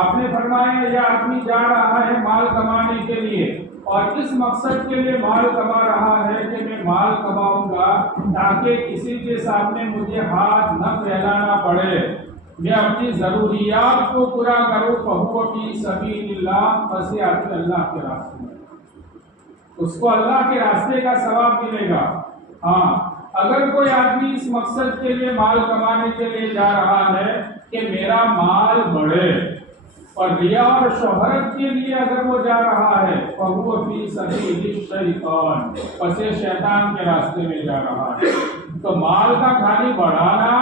آپ نے فرمایا یہ آدمی جا رہا ہے مال کمانے کے لیے، اور اس مقصد کے لیے مال کما رہا ہے کہ میں مال کماؤں گا تاکہ کسی کے سامنے مجھے ہاتھ نہ پھیلانا پڑے، میں اپنی ضروریات کو پورا کروں، فَهُوَ فِي سَبِيلِ اللَّهِ، بس یہ آدمی اللہ کے راستے میں، اس کو اللہ کے راستے کا ثواب ملے گا۔ ہاں، اگر کوئی آدمی اس مقصد کے لیے مال کمانے کے لیے جا رہا ہے کہ میرا مال بڑھے، اور ریا اور شہرت کے لیے اگر وہ جا رہا ہے، فَهُوَ فِي سَبِيلِ الشَّيْطَانِ، پس یہ شیطان کے راستے میں جا رہا ہے۔ تو مال کا خالی بڑھانا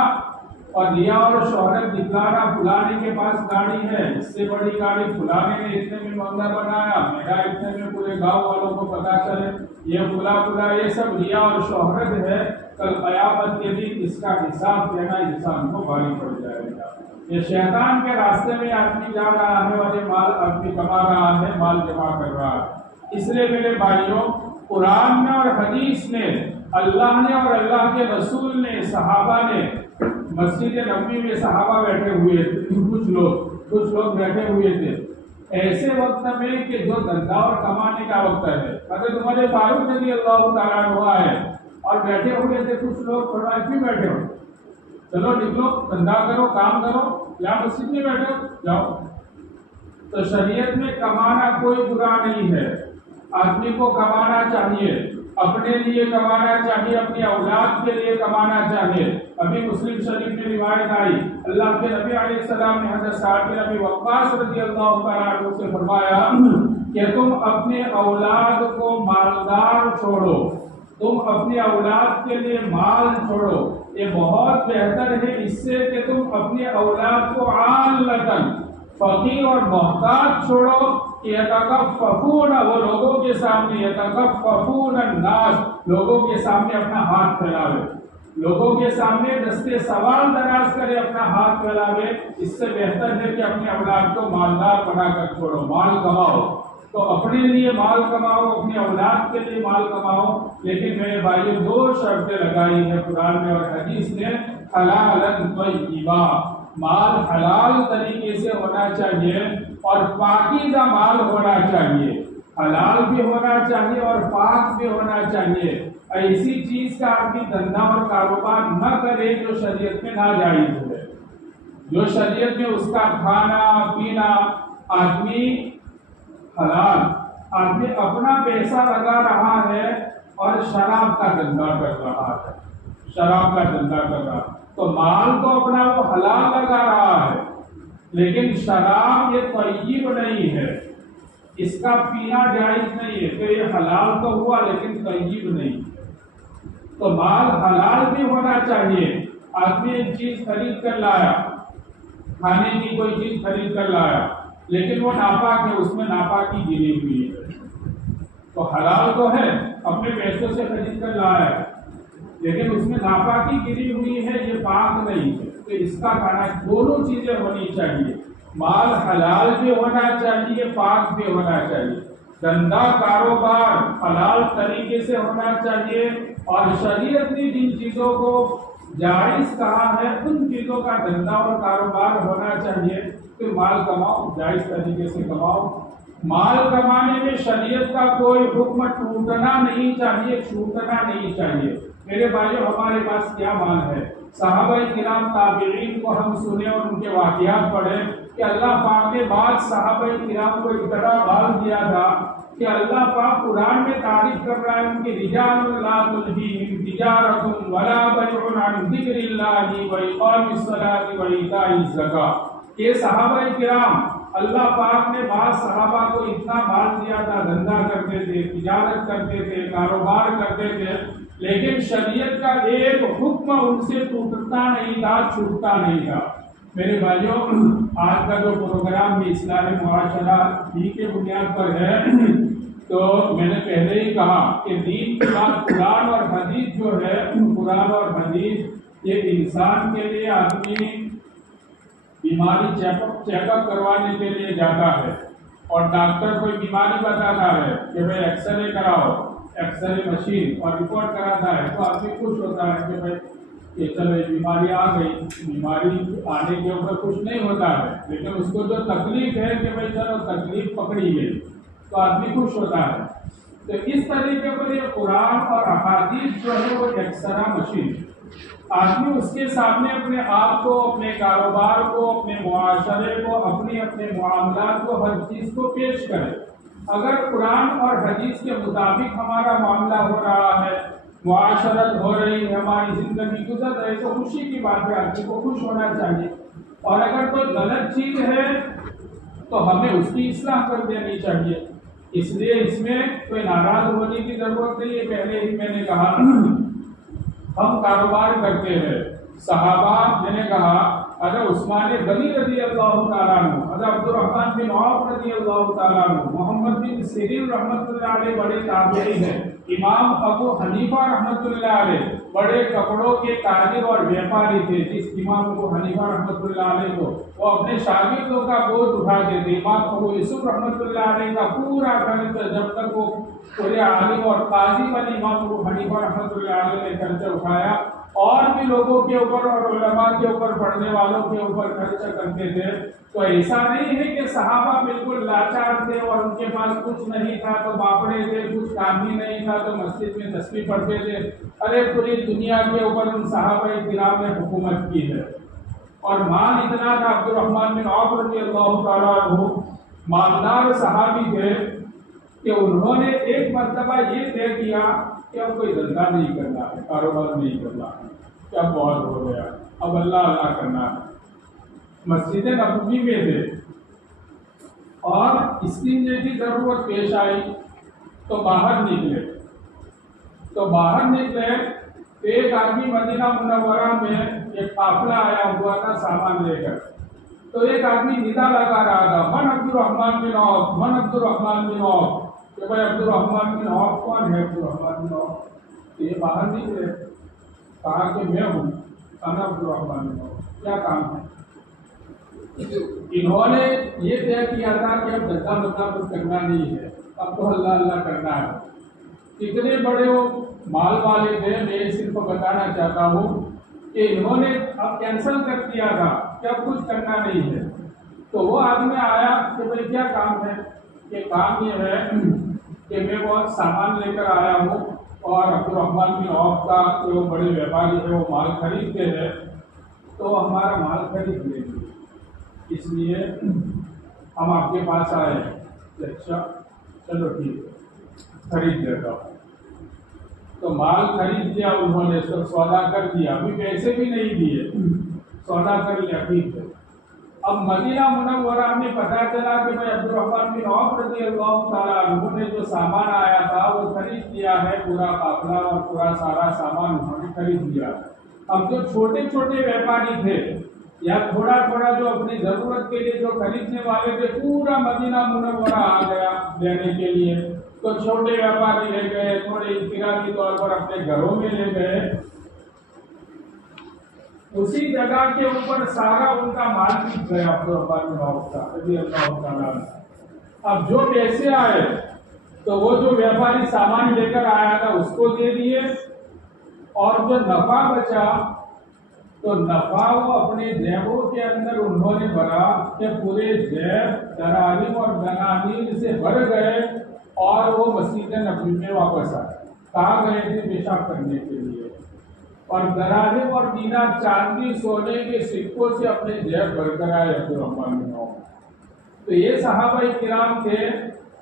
اور ریا اور شہرت دکھلانا، فلانے کے پاس گاڑی ہے، اس سے بڑی گاڑی فلانے نے اتنے میں مہنگا بنایا، میرا اتنے میں پورے گاؤں والوں کو پتا چلے، یہ فلا یہ سب ریا اور شہرت ہے، کل قیامت کے دن اس کا حساب دینا انسان کو بھاری پڑ جائے گا۔ یہ شیطان کے راستے میں آدمی جا رہا ہے اور یہ مال آدمی کما رہا ہے، مال جمع کر رہا ہے۔ اس لیے میرے بھائیوں، قرآن میں اور حدیث میں اللہ نے اور اللہ کے رسول نے، صحابہ نے، مسجد نبوی میں صحابہ بیٹھے ہوئے تھے، کچھ لوگ بیٹھے ہوئے تھے ایسے وقت میں کہ جو دھندا اور کمانے کا وقت ہے، حضرت عمر فاروق رضی اللہ تعالیٰ عنہ ہے، اور بیٹھے ہوئے تھے کچھ لوگ، فرمایا کیوں بیٹھے ہو، چلو نکلو، دھندا کرو، کام کرو، یا مسجد میں بیٹھو، جاؤ۔ تو شریعت میں کمانا کوئی برا نہیں ہے، آدمی کو کمانا چاہیے، اپنے لیے کمانا چاہیے، اپنی اولاد کے لیے کمانا چاہیے۔ ابھی مسلم شریف میں روایت آئی، اللہ کے نبی علیہ السلام نے حضرت سعد بن ابی وقاص رضی اللہ تعالیٰ عنہ سے فرمایا کہ تم اپنے اولاد کو مالدار چھوڑو، تم اپنی اولاد کے لیے مال چھوڑو، یہ بہت بہتر ہے اس سے کہ تم اپنی اولاد کو عالتاً، فقیر اور محتاج چھوڑو، یتکففون، وہ لوگوں کے سامنے، یتکففون الناس، لوگوں کے سامنے اپنا ہاتھ پھیلاوے، لوگوں کے سامنے دستے سوال دراز کرے، اپنا ہاتھ پھیلاوے، اس سے بہتر ہے کہ اپنے اولاد کو مالدار بنا کر چھوڑو، مال کماؤ۔ تو اپنے لیے مال کماؤ، اپنی اولاد کے لیے مال کماؤ، لیکن میرے بھائیوں دو شرطیں لگائی ہیں قرآن میں اور حدیث نے، حلالاً طیبا، مال حلال طریقے سے ہونا چاہیے اور پاکیزہ مال ہونا چاہیے، حلال بھی ہونا چاہیے اور پاک بھی ہونا چاہیے۔ ایسی چیز کا آدمی دھندا اور کاروبار نہ کرے جو شریعت میں ناجائز ہے، جو شریعت میں اس کا کھانا پینا آدمی حلال، آدمی اپنا پیسہ لگا رہا ہے اور شراب کا دھندا کر رہا ہے، شراب کا دھندا کر رہا ہے، تو مال تو اپنا وہ حلال لگا رہا ہے، لیکن شراب یہ طیب نہیں ہے، اس کا پینا جائز نہیں ہے، تو یہ حلال تو ہوا لیکن طیب نہیں۔ تو مال حلال بھی ہونا چاہیے، آدمی ایک چیز خرید کر لایا، کھانے کی کوئی چیز خرید کر لایا، لیکن وہ ناپاک ہے، اس میں ناپاکی گری ہوئی ہے، تو حلال تو ہے، اپنے پیسوں سے خرید کر لایا ہے، لیکن اس میں ناپاکی گری ہوئی ہے، یہ پاک نہیں ہے، تو اس کا کھانا، دونوں چیزیں ہونی چاہیے، مال حلال بھی ہونا چاہیے، پاک بھی ہونا چاہیے، دھندا کاروبار حلال طریقے سے ہونا چاہیے، اور شریعت نے جن چیزوں کو جائز کہا ہے ان چیزوں کا دھندا اور کاروبار ہونا چاہیے، کہ مال کماؤ، جائز طریقے سے کماؤ۔ مال کمانے میں شریعت کا کوئی حکم ٹوٹنا نہیں چاہیے، چھوٹنا نہیں چاہیے، میرے بھائیوں ہمارے پاس کیا مال ہے؟ صحابہ کرام تابعین کو ہم سنیں اور ان کے واقعات پڑھیں کہ اللہ پاک نے بعض صحابہ کرام کو اتنا مال دیا تھا کہ اللہ پاک قرآن میں تعریف کر رہا ہے ان کی رجال لا تلہیہم تجارۃ ولا بیع عن ذکر اللہ واقام الصلاۃ وایتاء الزکاۃ۔ یہ صحابہ کرام اللہ پاک نے بعض صحابہ کو اتنا مال دیا تھا، دھندا کرتے تھے، تجارت کرتے تھے، کاروبار کرتے تھے، لیکن شریعت کا ایک حکم ان سے ٹوٹتا نہیں تھا، چھوٹتا نہیں تھا۔ میرے بھائیوں آج کا جو پروگرام بھی اصلاح معاشرہ ہی کے بنیاد پر ہے، تو میں نے پہلے ہی کہا کہ دین کے بعد قرآن اور حدیث جو ہے، قرآن اور حدیث یہ انسان کے لیے آدمی بیماری چیک اپ کروانے کے لیے جاتا ہے اور ڈاکٹر کوئی بیماری بتاتا ہے کہ بھائی ایکس رے کراؤ، ایکس رے مشین اور رپورٹ کراتا ہے تو آدمی خوش ہوتا ہے کہ بھائی کہ چلو یہ بیماری آ گئی۔ بیماری آنے کے اوپر کچھ نہیں ہوتا ہے، لیکن اس کو جو تکلیف ہے کہ بھائی چلو تکلیف پکڑی گئی تو آدمی خوش ہوتا ہے۔ تو اس طریقے پر یہ قرآن اور احادیث جو ہے وہ ایکسرا مشین، آدمی اس کے سامنے اپنے آپ کو، اپنے کاروبار کو، اپنے معاشرے کو، اپنے معاملات کو، ہر چیز کو پیش کرے۔ اگر قرآن اور حدیث کے مطابق ہمارا معاملہ ہو رہا ہے، معاشرت ہو رہی ہے، ہماری زندگی گزر رہی تو خوشی کی بات ہے، آدمی کو خوش ہونا چاہیے۔ اور اگر کوئی غلط چیز ہے تو ہمیں اس کی اصلاح کر دینی چاہیے۔ اس لیے اس میں کوئی ناراض ہونے کی ضرورت نہیں ہے۔ پہلے ہی میں نے کہا ہم کاروبار کرتے ہیں، صحابہ میں نے کہا حضرت عثمان غنی رضی اللہ تعالیٰ عنہ، حضرت عبد الرحمن بن عوف رضی اللہ تعالیٰ عنہ، محمد بن سیرین رحمۃ اللہ علیہ بڑے تابعی ہیں، امام ابو حنیفہ رحمۃ اللہ علیہ بڑے کپڑوں کے تاجر اور بیپاری تھے۔ جس امام ابو حنیفہ رحمۃ اللہ علیہ کو وہ اپنے شاگردوں کا بوجھ اٹھاتے تھے، امام ابو یوسف رحمۃ اللہ علیہ کا پورا خرچہ جب تک وہ پورے عالم اور قاضی بنے امام ابو حنیفہ رحمۃ اللہ علیہ نے خرچہ اٹھایا، اور بھی لوگوں کے اوپر اور علماء کے اوپر، پڑھنے والوں کے اوپر خرچہ کرتے تھے۔ تو ایسا نہیں ہے کہ صحابہ بالکل لاچار تھے اور ان کے پاس کچھ نہیں تھا تو باپڑے تھے، کچھ کام ہی نہیں تھا تو مسجد میں تسبیح پڑھتے تھے۔ ارے پوری دنیا کے اوپر ان صحابہ کرام نے حکومت کی ہے، اور مال اتنا تھا۔ عبد الرحمن بن عوف رضی اللہ تعالیٰ عنہ مالدار صحابی تھے کہ انہوں نے ایک مرتبہ یہ طے کیا کہ اب کوئی دھندا نہیں کرنا ہے، کاروبار نہیں کرنا ہے، کہ اب بہت ہو گیا، اب اللہ اللہ کرنا ہے۔ مسجد نبوی میں تھے اور استنجے کی ضرورت پیش آئی تو باہر نکلے ایک آدمی مدینہ منورہ میں ایک قافلہ آیا ہوا تھا سامان لے کر، تو ایک آدمی ندا لگا رہا تھا، من عبد الرحمن بن عوف، من عبد الرحمن بن عوف، کہ بھائی عبد الرحمن بن عوف کون ہے؟ عبد الرحمن بن عوف۔ یہ باہر نکلے، کہا کہ میں ہوں، انا عبد الرحمن بن عوف، کیا کام ہے؟ انہوں نے یہ طے کیا تھا کہ اب دھندا مطلب کچھ کرنا نہیں ہے، اب تو اللہ اللہ کرنا ہے۔ کتنے بڑے وہ مال والے تھے، میں صرف بتانا چاہتا ہوں کہ انہوں نے اب کینسل کر دیا تھا کہ اب کچھ کرنا نہیں ہے۔ تو وہ آدمی آیا کہ بھائی کیا کام ہے؟ کہ کام یہ ہے کہ میں بہت سامان لے کر آیا ہوں اور عبد الرحمن بن عوف کا جو بڑے ویپاری ہے وہ مال خریدتے ہیں، تو ہمارا مال خرید لیں گے، اس لیے ہم آپ کے پاس آئے ہیں۔ اچھا چلو ٹھیک ہے، خرید لیتا ہوں۔ تو مال خرید لیا انہوں نے، سب سودا کر دیا، ابھی پیسے بھی نہیں دیے، سودا کر لیا، ٹھیک ہے۔ اب مدینہ منورہ میں پتہ چلا کہ بھائی عبد الرحمن بن عوف رضی اللہ تعالیٰ عنہ نے جو سامان آیا تھا وہ خرید لیا ہے، پورا قافلہ اور پورا سارا سامان انہوں نے خرید لیا۔ اب جو چھوٹے چھوٹے ویپاری تھے یا تھوڑا تھوڑا جو اپنی ضرورت کے لیے جو خریدنے والے تھے، پورا مدینہ منورہ آ گیا لینے کے لیے۔ تو چھوٹے ویپاری لے گئے، تھوڑے انفرادی طور پر اپنے گھروں میں لے گئے، اسی جگہ کے اوپر سارا ان کا مال بک گیا عبد الرحمن بن عوف کا رضی اللہ تعالیٰ عنہ۔ اب جو پیسے آئے تو وہ جو ویپاری سامان لے کر آیا تھا اس کو دے دیے، اور جو نفع بچا تو نفع وہ اپنے جیبوں کے اندر انہوں نے بھرا کہ پورے جیب دراہیم اور دنانیر سے بھر گئے، اور وہ مسجد نبوی میں واپس آئے۔ کہاں گئے تھے پیشاب کرنے کے لیے، اور دراہم اور دینار چاندی سونے کے سکوں سے اپنے جیب بھر کر آئے عبدالرحمن بن عوف۔ تو یہ صحابہ کرام تھے،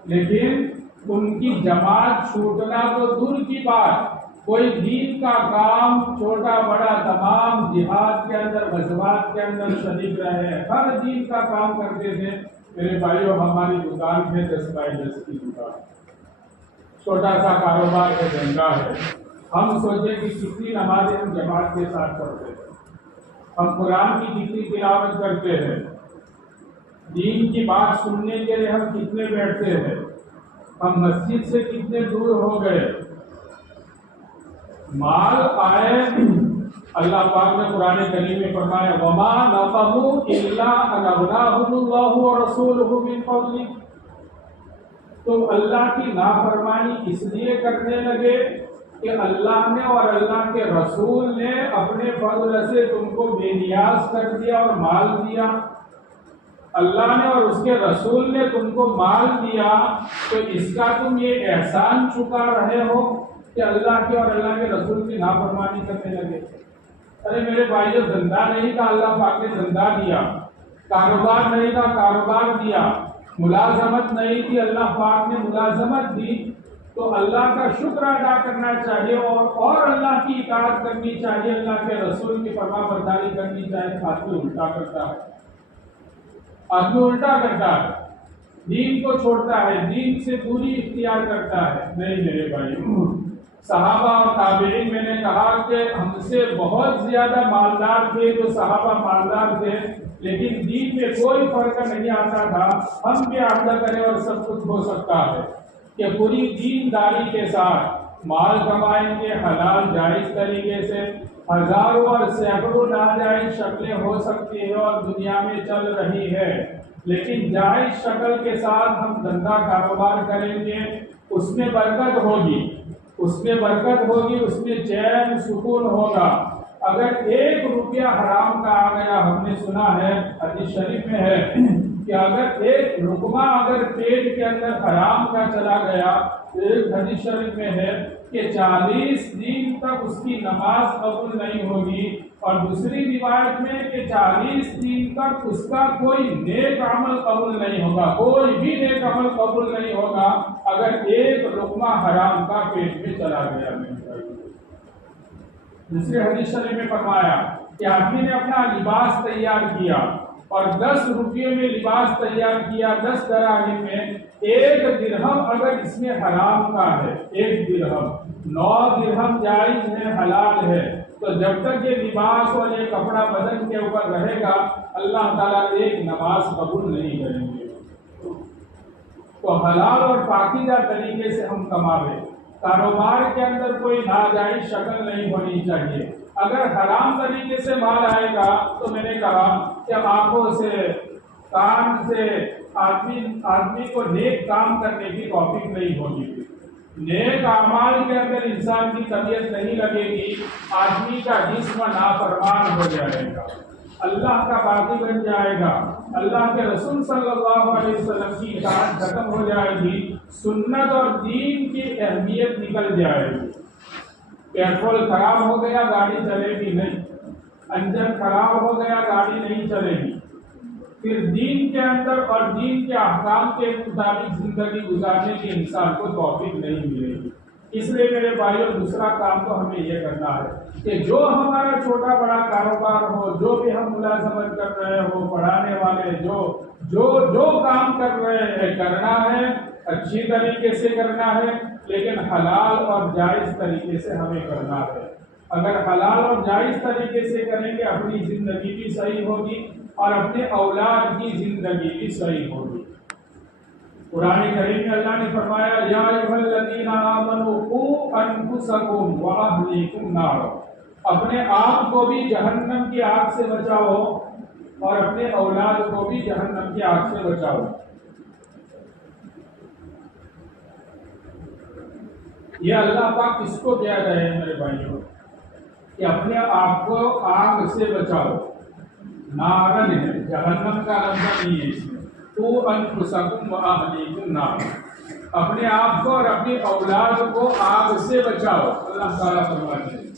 لیکن ان کی جماعت چھوٹنا تو دور کی بات، کوئی دین کا کام چھوٹا بڑا تمام جہاد کے اندر غزوات کے اندر شریک رہے، ہر دین کا کام کرتے تھے۔ میرے بھائیوں، ہماری دکان ہے 10 بائی 10 کی دکان، چھوٹا سا کاروبار ہے، دھندا ہے۔ ہم سوچے کہ کتنی نمازیں ہم جماعت کے ساتھ پڑھتے ہیں، ہم قرآن کی کتنی تلاوت کرتے ہیں، دین کی بات سننے کے لیے ہم کتنے بیٹھتے ہیں، ہم مسجد سے کتنے دور ہو گئے۔ مال آئے، اللہ پاک نے قرآن کریم میں فرمایا وَمَا نَقَمُوا إِلَّا أَنْ أَغْنَاهُمُ اللَّهُ وَرَسُولُهُ مِنْ فَضْلِهِ، تم اللہ کی نافرمانی اس لیے کرنے لگے کہ اللہ نے اور اللہ کے رسول نے اپنے فضل سے تم کو بے نیاز کر دیا اور مال دیا۔ اللہ نے اور اس کے رسول نے تم کو مال دیا، تو اس کا تم یہ احسان چکا رہے ہو کہ اللہ کے اور اللہ کے رسول کی نافرمانی کرنے لگے۔ ارے میرے بھائیو، دھندا نہیں تھا، اللہ پاک نے دھندا دیا، کاروبار نہیں تھا، کاروبار دیا، ملازمت نہیں تھی، اللہ پاک نے ملازمت دی، تو اللہ کا شکر ادا کرنا چاہیے اور اللہ کی اطاعت کرنی چاہیے، اللہ کے رسول کی فرما برداری کرنی چاہیے۔ آدمی الٹا کرتا ہے، آدمی الٹا کرتا ہے، دین کو چھوڑتا ہے، دین سے دوری اختیار کرتا ہے۔ نہیں میرے بھائی، صحابہ اور تابعین، میں نے کہا کہ ہم سے بہت زیادہ مالدار تھے، جو صحابہ مالدار تھے، لیکن دین میں کوئی فرق نہیں آتا تھا۔ ہم بھی عقیدہ کریں اور سب کچھ ہو سکتا ہے کہ پوری دینداری کے ساتھ مال کمائیں گے حلال جائز طریقے سے، ہزاروں اور سینکڑوں ناجائز شکلیں ہو سکتی ہیں اور دنیا میں چل رہی ہے، لیکن جائز شکل کے ساتھ ہم دھندا کاروبار کریں گے، اس میں برکت ہوگی، اس میں برکت ہوگی، اس میں چین سکون ہوگا۔ اگر 1 روپیہ حرام کا آ گیا، ہم نے سنا ہے حدیث شریف میں ہے کہ اگر 1 رقمہ اگر پیٹ کے اندر حرام کا چلا گیا، ایک حدیث شریف میں ہے کہ 40 دن تک اس کی نماز قبول نہیں ہوگی، اور دوسری روایت میں کہ 40 دن تک اس کا کوئی نیک عمل قبول نہیں ہوگا، کوئی بھی نیک عمل قبول نہیں ہوگا اگر 1 لقمہ حرام کا پیٹ میں چلا گیا۔ دوسری حدیث شریف میں فرمایا کہ آدمی نے اپنا لباس تیار کیا اور 10 روپے میں لباس تیار کیا، 10 دراہم میں، 1 درہم اگر اس میں حرام کا ہے، 1 درہم، 9 درہم جائز ہے، حلال ہے، تو جب تک یہ لباس اور یہ کپڑا بدن کے اوپر رہے گا، اللہ تعالیٰ ایک نماز قبول نہیں کریں گے۔ تو حلال اور پاکیزہ طریقے سے ہم کماویں، کاروبار کے اندر کوئی ناجائز شکل نہیں ہونی چاہیے۔ اگر حرام طریقے سے مال آئے گا تو میں نے کہا کہ آنکھوں سے، کان سے آدمی کو نیک کام کرنے کی توفیق نہیں ہوگی، نیک اعمال کے اندر انسان کی طبیعت نہیں لگے گی، آدمی کا جسم نافرمان ہو جائے گا، اللہ کا باغی بن جائے گا، اللہ کے رسول صلی اللہ علیہ وسلم کی اطاعت ختم ہو جائے گی، سنت اور دین کی اہمیت نکل جائے گی۔ پیٹرول خراب ہو گیا، گاڑی چلے گی نہیں، انجن خراب ہو گیا، گاڑی نہیں چلے گی، پھر دین کے اندر اور دین کے احکام کے مطابق زندگی گزارنے کی انسان کو توفیق نہیں ملے گی۔ اس لیے میرے بھائیوں، دوسرا کام تو ہمیں یہ کرنا ہے کہ جو ہمارا چھوٹا بڑا کاروبار ہو، جو بھی ہم ملازمت کر رہے ہو، پڑھانے والے جو کام کر رہے ہیں، کرنا ہے، اچھی طریقے سے کرنا ہے، لیکن حلال اور جائز طریقے سے ہمیں کرنا ہے۔ اگر حلال اور جائز طریقے سے کریں گے، اپنی زندگی بھی صحیح ہوگی اور اپنے اولاد کی زندگی بھی صحیح ہوگی۔ قرآن کریم میں اللہ نے فرمایا یا ایھا الذین آمنوا قوا انفسکم واہلیکم نارا، اپنے آپ کو بھی جہنم کی آگ سے بچاؤ اور اپنے اولاد کو بھی جہنم کی آگ سے بچاؤ۔ یہ اللہ پاک کس کو کہہ رہے ہیں میرے بھائیوں کہ اپنے آپ کو آگ سے بچاؤ، نارن ہے، جہنم کا لفظ نہیں ہے اس میں، قوا انفسکم واہلیکم نارا۔ اپنے آپ کو اور اپنی اولاد کو آگ سے بچاؤ. اللہ تعالیٰ فرماتے ہیں.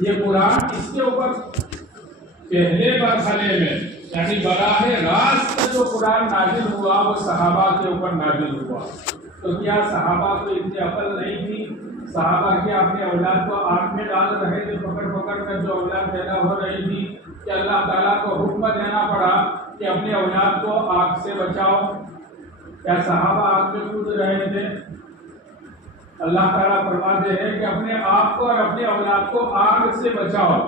یہ قرآن اس کے اوپر پہلے مرحلے میں یعنی براہ راست جو قرآن نازل ہوا وہ صحابہ کے اوپر نازل ہوا. تو کیا صحابہ کو اتنی عقل نہیں تھی؟ صحابہ کیا اپنے اولاد کو آگ میں ڈال رہے تھے پکڑ پکڑ کر جو اولاد پیدا ہو رہی تھی؟ کہ اللہ تعالیٰ کو حکم دینا پڑا کہ اپنے اولاد کو آگ سے بچاؤ؟ کیا صحابہ آگ میں کود رہے تھے؟ اللہ تعالیٰ فرماتے ہیں کہ اپنے آپ کو اور اپنے اولاد کو آگ سے بچاؤ.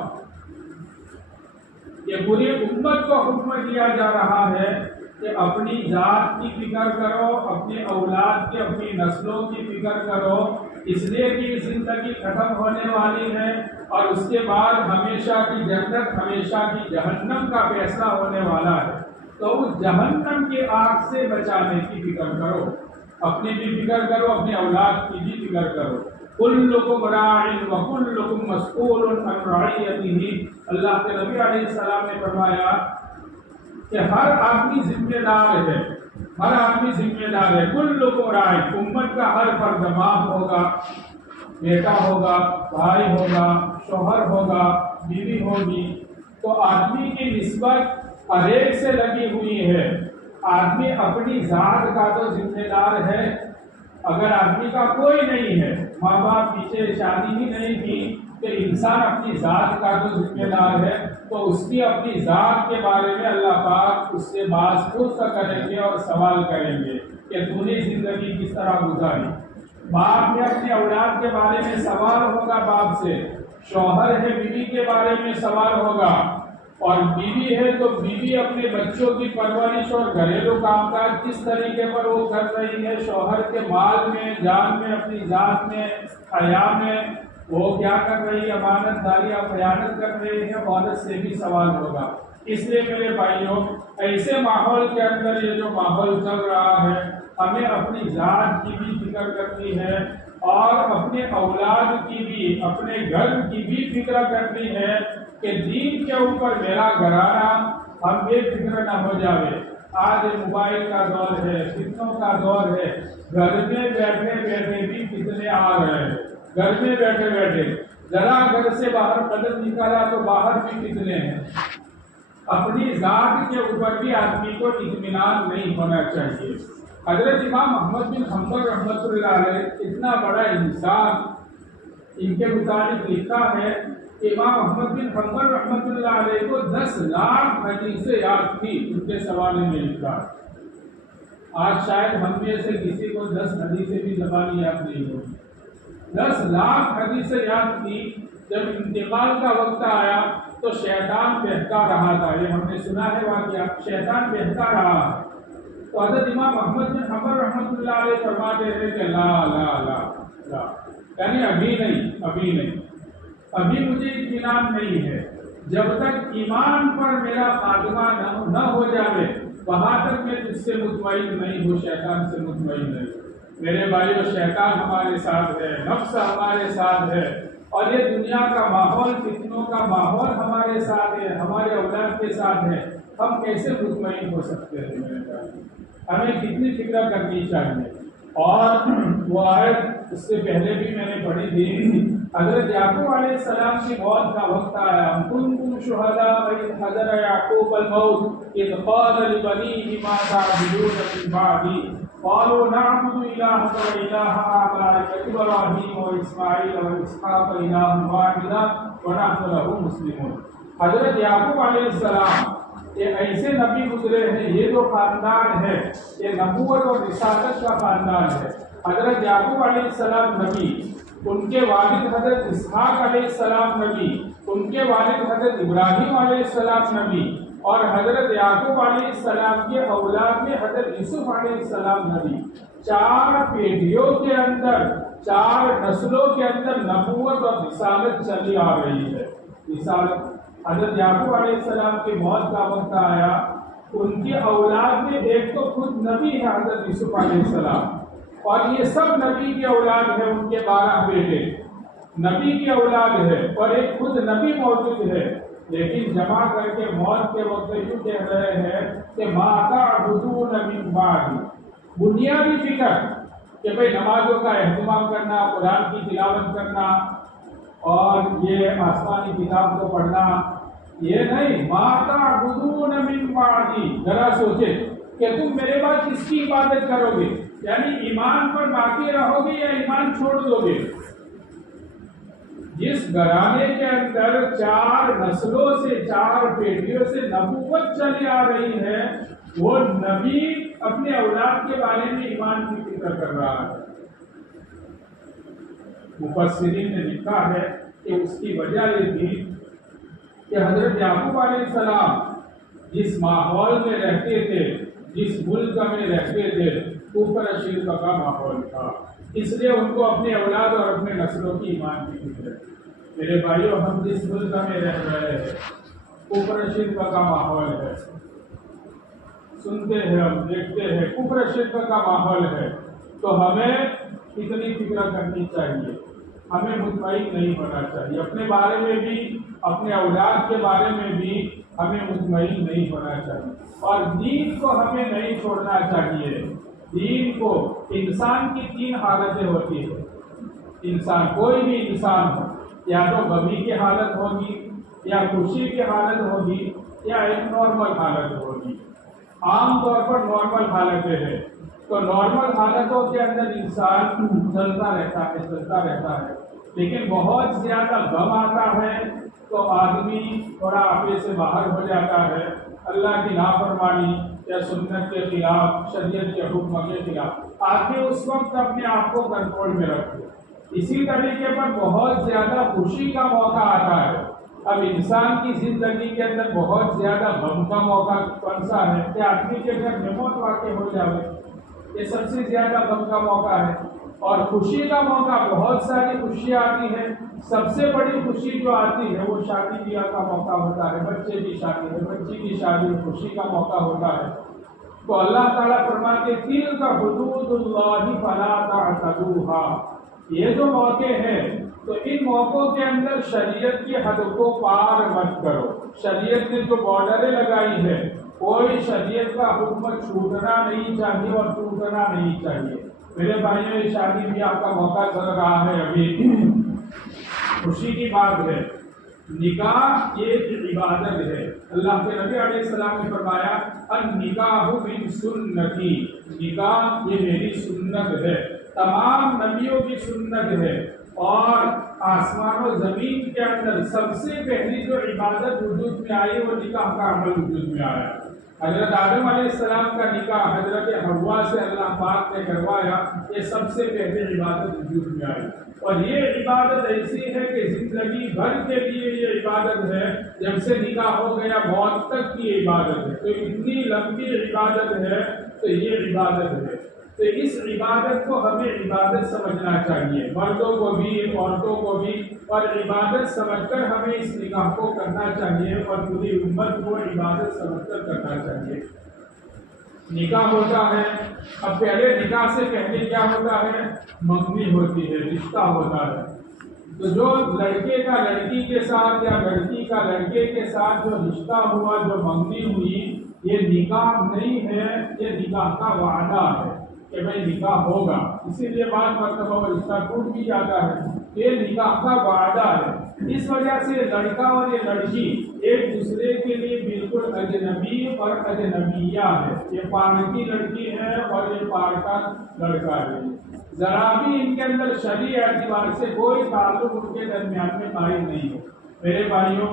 یہ پوری امت کو حکم دیا جا رہا ہے کہ اپنی ذات کی فکر کرو، اپنے اولاد کی، اپنی نسلوں کی فکر کرو، اس لیے کہ زندگی ختم ہونے والی ہے اور اس کے بعد ہمیشہ کی جنت ہمیشہ کی جہنم کا فیصلہ ہونے والا ہے. تو اس جہنم کی آگ سے بچانے کی فکر کرو، اپنی بھی فکر کرو، اپنے اولاد کی بھی فکر کرو. کلکم راع وکلکم مسئول عن رعیتہ. اللہ کے نبی علیہ السلام نے فرمایا کہ ہر آدمی ذمہ دار ہے، ہر آدمی ذمہ دار ہے. کلکم راع، امت کا ہر فرد باپ ہوگا، بیٹا ہوگا، بھائی ہوگا، شوہر ہوگا، بیوی ہوگی. تو آدمی کی نسبت ہر ایک سے لگی ہوئی ہے. آدمی اپنی ذات کا تو ذمہ دار ہے. اگر آدمی کا کوئی نہیں ہے، ماں باپ پیچھے شادی ہی نہیں کی، کہ انسان اپنی ذات کا تو ذمہ دار ہے، تو اس کی اپنی ذات کے بارے میں اللہ پاک اس سے باز پرس کریں گے اور سوال کریں گے کہ تو نے زندگی کس طرح گزاری. باپ میں اپنے اولاد کے بارے میں سوال ہوگا، باپ سے. شوہر ہے، بیوی کے بارے میں سوال ہوگا، اور بیوی ہے تو بیوی اپنے بچوں کی پرورش اور گھریلو کام کاج کس طریقے پر وہ کر رہی ہے. شوہر کے مال میں، جان میں، اپنی ذات میں، حیا میں وہ کیا کر رہی ہے، امانت داری یا خیانت کر رہی ہے. عورت سے بھی سوال ہوگا. اس لیے میرے بھائیوں، ایسے ماحول کے اندر یہ جو ماحول چل رہا ہے، ہمیں اپنی ذات کی بھی فکر کرنی ہے اور اپنے اولاد کی بھی، اپنے گھر کی بھی فکر کرنی ہے کہ دین کے اوپر میرا گھرانہ ہم بے فکر نہ ہو جاوے. آج موبائل کا دور ہے، فتنوں کا دور ہے. گھر میں بیٹھے بیٹھے بھی فتنے آ رہے ہیں. گھر میں بیٹھے بیٹھے ذرا گھر سے باہر قدم نکالا تو باہر بھی فتنے ہیں. اپنی ذات کے اوپر بھی آدمی کو اطمینان نہیں ہونا چاہیے. حضرت امام احمد بن حنبل رحمۃ اللہ علیہ اتنا بڑا انسان، ان کے متعلق لکھا ہے کہ امام احمد بن حنبل رحمۃ اللہ علیہ کو 10 لاکھ حدیثیں یاد تھی. ان کے سوالے میں لکھا. آج شاید ہم میں سے کسی کو 10 حدیثیں بھی زبانی یاد نہیں ہوگی. 10 لاکھ حدیثیں یاد تھی. جب انتقال کا وقت آیا تو شیطان بہکا رہا تھا. یہ ہم نے سنا ہے واقعہ، شیطان بہکا رہا. تو حضرت امام احمد بن حنبل رحمۃ اللہ علیہ فرماتے ہیں کہ لا لا لا لا، یعنی ابھی نہیں، ابھی مجھے اطمینان نہیں ہے. جب تک ایمان پر میرا خاتمہ نہ ہو جائے وہاں تک میں تجھ سے مطمئن نہیں ہوں، شیطان سے مطمئن نہیں. میرے بھائیو، شیطان ہمارے ساتھ ہے، نفس ہمارے ساتھ ہے، اور یہ دنیا کا ماحول، فتنوں کا ماحول ہمارے ساتھ ہے، ہمارے اولاد کے ساتھ ہے. ہم کیسے مطمئن ہو سکتے ہیں؟ میرے بھائی، ہمیں کتنی فکر کرنی چاہیے. اور وہ آیت اس سے پہلے بھی میں نے پڑھی تھی. حضرت یعقوب علیہ السلام کی موت کا وقت آیا. کنتم شہداء اذ حضر یعقوب الموت اذ قال لبنیہ ما تعبدون من بعدی قالوا نعبد الہک و الہ آبائک ابراہیم و اسماعیل و اسحاق الہ واحدا ونحن لہ مسلمون. حضرت یعقوب علیہ السلام یہ ایسے نبی گزرے ہیں، یہ جو خاندان ہے یہ نبوت اور رسالت کا خاندان ہے. حضرت یعقوب علیہ السلام نبی، ان کے والد حضرت اسحاق علیہ السلام نبی، ان کے والد حضرت ابراہیم علیہ السلام نبی، اور حضرت یعقوب علیہ السلام کے اولاد میں حضرت یوسف علیہ السلام نبی. 4 پیڑھیوں کے اندر، 4 نسلوں کے اندر نبوت اور رسالت چلی آ رہی ہے. رسالت. حضرت یعقوب علیہ السلام کی موت کا وقت آیا. ان کی اولاد میں ایک تو خود نبی ہے حضرت یوسف علیہ السلام، اور یہ سب نبی کی اولاد ہے. ان کے 12 بیٹے نبی کی اولاد ہے، اور ایک خود نبی موجود ہے. لیکن جمع کر کے موت کے وقت یوں کہہ رہے ہیں کہ ما تعبدون من بعدی. بنیادی فکر کہ بھئی نمازوں کا اہتمام کرنا، قرآن کی تلاوت کرنا اور یہ آسمانی کتاب کو پڑھنا، یہ نہیں. ما تعبدون من بعدی، ذرا سوچے کہ تم میرے بعد کس کی عبادت کرو گے، یعنی ایمان پر باقی رہو گے یا ایمان چھوڑ دو گے. جس گھرانے کے اندر 4 نسلوں سے 4 پیڑھیوں سے نبوت چلی آ رہی ہے، وہ نبی اپنے اولاد کے بارے میں ایمان کی فکر کر رہا ہے. مفسرین نے لکھا ہے کہ اس کی وجہ یہ تھی کہ حضرت یعقوب علیہ السلام جس ماحول میں رہتے تھے، جس ملک میں رہتے تھے، کفر شرک کا ماحول تھا. اس لیے ان کو اپنے اولاد اور اپنے نسلوں کی ایمان کی فکر ہے. میرے بھائیوں، ہم جس ملک میں رہ رہے ہیں کفر شرک کا ماحول ہے، سنتے ہیں، ہم دیکھتے ہیں کفر شرک کا ماحول ہے، تو ہمیں اتنی فکر کرنی چاہیے، ہمیں مطمئن نہیں ہونا چاہیے. اپنے بارے میں بھی، اپنے اولاد کے بارے میں بھی ہمیں مطمئن نہیں ہونا چاہیے. اور دین کو ہمیں نہیں چھوڑنا چاہیے. دین کو، انسان کی 3 حالتیں ہوتی ہیں. انسان، کوئی بھی انسان ہو، یا تو غمی کی حالت ہوگی، یا خوشی کی حالت ہوگی، یا ایک نارمل حالت ہوگی. عام طور پر نارمل حالتیں ہیں. تو نارمل حالتوں کے اندر انسان چلتا رہتا ہے. لیکن بہت زیادہ غم آتا ہے تو آدمی تھوڑا اپنے سے باہر ہو جاتا ہے، اللہ کی نافرمانی یا سنت کے خلاف، شریعت کے حکم کے خلاف. آگے اس وقت اپنے آپ کو کنٹرول میں رکھو. اسی طریقے پر بہت زیادہ خوشی کا موقع آتا ہے. اب انسان کی زندگی کے اندر بہت زیادہ غم کا موقع کون سا ہے کہ آدمی کے گھر میں موت واقع ہو جائے، یہ سب سے زیادہ غم کا موقع ہے. اور خوشی کا موقع، بہت ساری خوشی آتی ہے. سب سے بڑی خوشی جو آتی ہے وہ شادی بیاہ کا موقع ہوتا ہے، بچے کی شادی ہے، بچی کی شادی، خوشی کا موقع ہوتا ہے. تو اللہ تعالیٰ فرماتے تلک حدود اللہ فلا تعتدوها. یہ جو موقع ہیں تو ان موقعوں کے اندر شریعت کی حد کو پار مت کرو. شریعت نے جو بارڈریں لگائی ہے، کوئی شریعت کا حکم چھوٹنا نہیں چاہیے اور ٹوٹنا نہیں چاہیے. میرے بھائیوں، شادی بیاہ کا موقع چل رہا ہے، ابھی خوشی کی بات ہے. نکاح یہ ایک عبادت ہے. اللہ کے نبی علیہ السلام نے فرمایا النکاح من سنتی، نکاح یہ میری سنت ہے، تمام نبیوں کی سنت ہے. اور آسمان و زمین کے اندر سب سے پہلی جو عبادت وجود میں آئی وہ نکاح کا عمل وجود میں آیا. حضرت آدم علیہ السلام کا نکاح حضرت حوا سے اللہ پاک نے کروایا. یہ سب سے پہلے عبادت وجود میں آئی. اور یہ عبادت ایسی ہے کہ زندگی بھر کے لیے یہ عبادت ہے. جب سے نکاح ہو گیا موت تک کی عبادت ہے. تو اتنی لمبی عبادت ہے، تو یہ عبادت ہے. تو اس عبادت کو ہمیں عبادت سمجھنا چاہیے، مردوں کو بھی، عورتوں کو بھی. اور عبادت سمجھ کر ہمیں اس نکاح کو کرنا چاہیے اور پوری امت کو عبادت سمجھ کر کرنا چاہیے. نکاح ہوتا ہے، اب پہلے نکاح سے پہلے کیا ہوتا ہے؟ منگنی ہوتی ہے، رشتہ ہوتا ہے. تو جو لڑکے کا لڑکی کے ساتھ یا لڑکی کا لڑکے کے ساتھ جو رشتہ ہوا، جو منگنی ہوئی، یہ نکاح نہیں ہے، یہ نکاح کا وعدہ ہے کہ بھائی نکاح ہوگا. اسی لیے بعض مرتبہ رشتہ ٹوٹ بھی جاتا ہے. یہ نکاح کا وعدہ ہے. اس وجہ سے لڑکا اور یہ لڑکی ایک دوسرے کے لیے بالکل اجنبی اور اجنبیہ ہے. یہ پار کی لڑکی ہے اور یہ پار کا لڑکا ہے. ذرا بھی ان کے اندر شرعی اعتبار سے کوئی تعلق ان کے درمیان میں قائم نہیں ہے. میرے بھائیوں،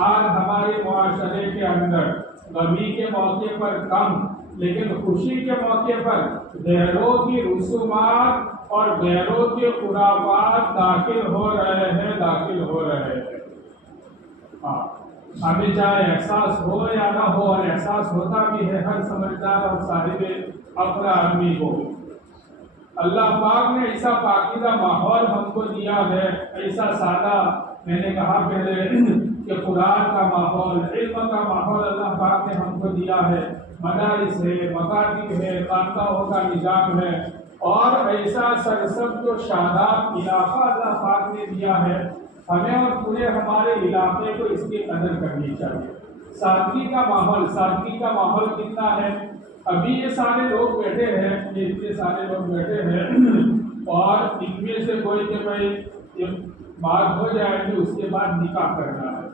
آج ہمارے معاشرے کے اندر غمی کے موقع پر کم، لیکن خوشی کے موقع پر غیروں کی رسومات اور غیروں کے خرافات داخل ہو رہے ہیں. ہاں، ہمیں چاہے احساس ہو یا نہ ہو، اور احساس ہوتا بھی ہے ہر سمجھدار اور صاحب عقل آدمی کو. اللہ پاک نے ایسا پاکیزہ ماحول ہم کو دیا ہے، ایسا سادہ، میں نے کہا پہلے کہ قرآن کا ماحول، علم کا ماحول اللہ پاک نے ہم کو دیا ہے. مدارس ہے، مکاتب ہے، خانقاہوں کا نظام ہے، اور ایسا سرسبز و شاداب علاقہ اللہ پاک نے دیا ہے. ہمیں اور پورے ہمارے علاقے کو اس کی قدر کرنی چاہیے. سادگی کا ماحول کتنا ہے. ابھی یہ سارے لوگ بیٹھے ہیں، یہ اتنے سارے لوگ بیٹھے ہیں اور ان میں سے کوئی کہ بھائی یہ بات ہو جائے گی اس کے بعد نکاح کرنا ہے،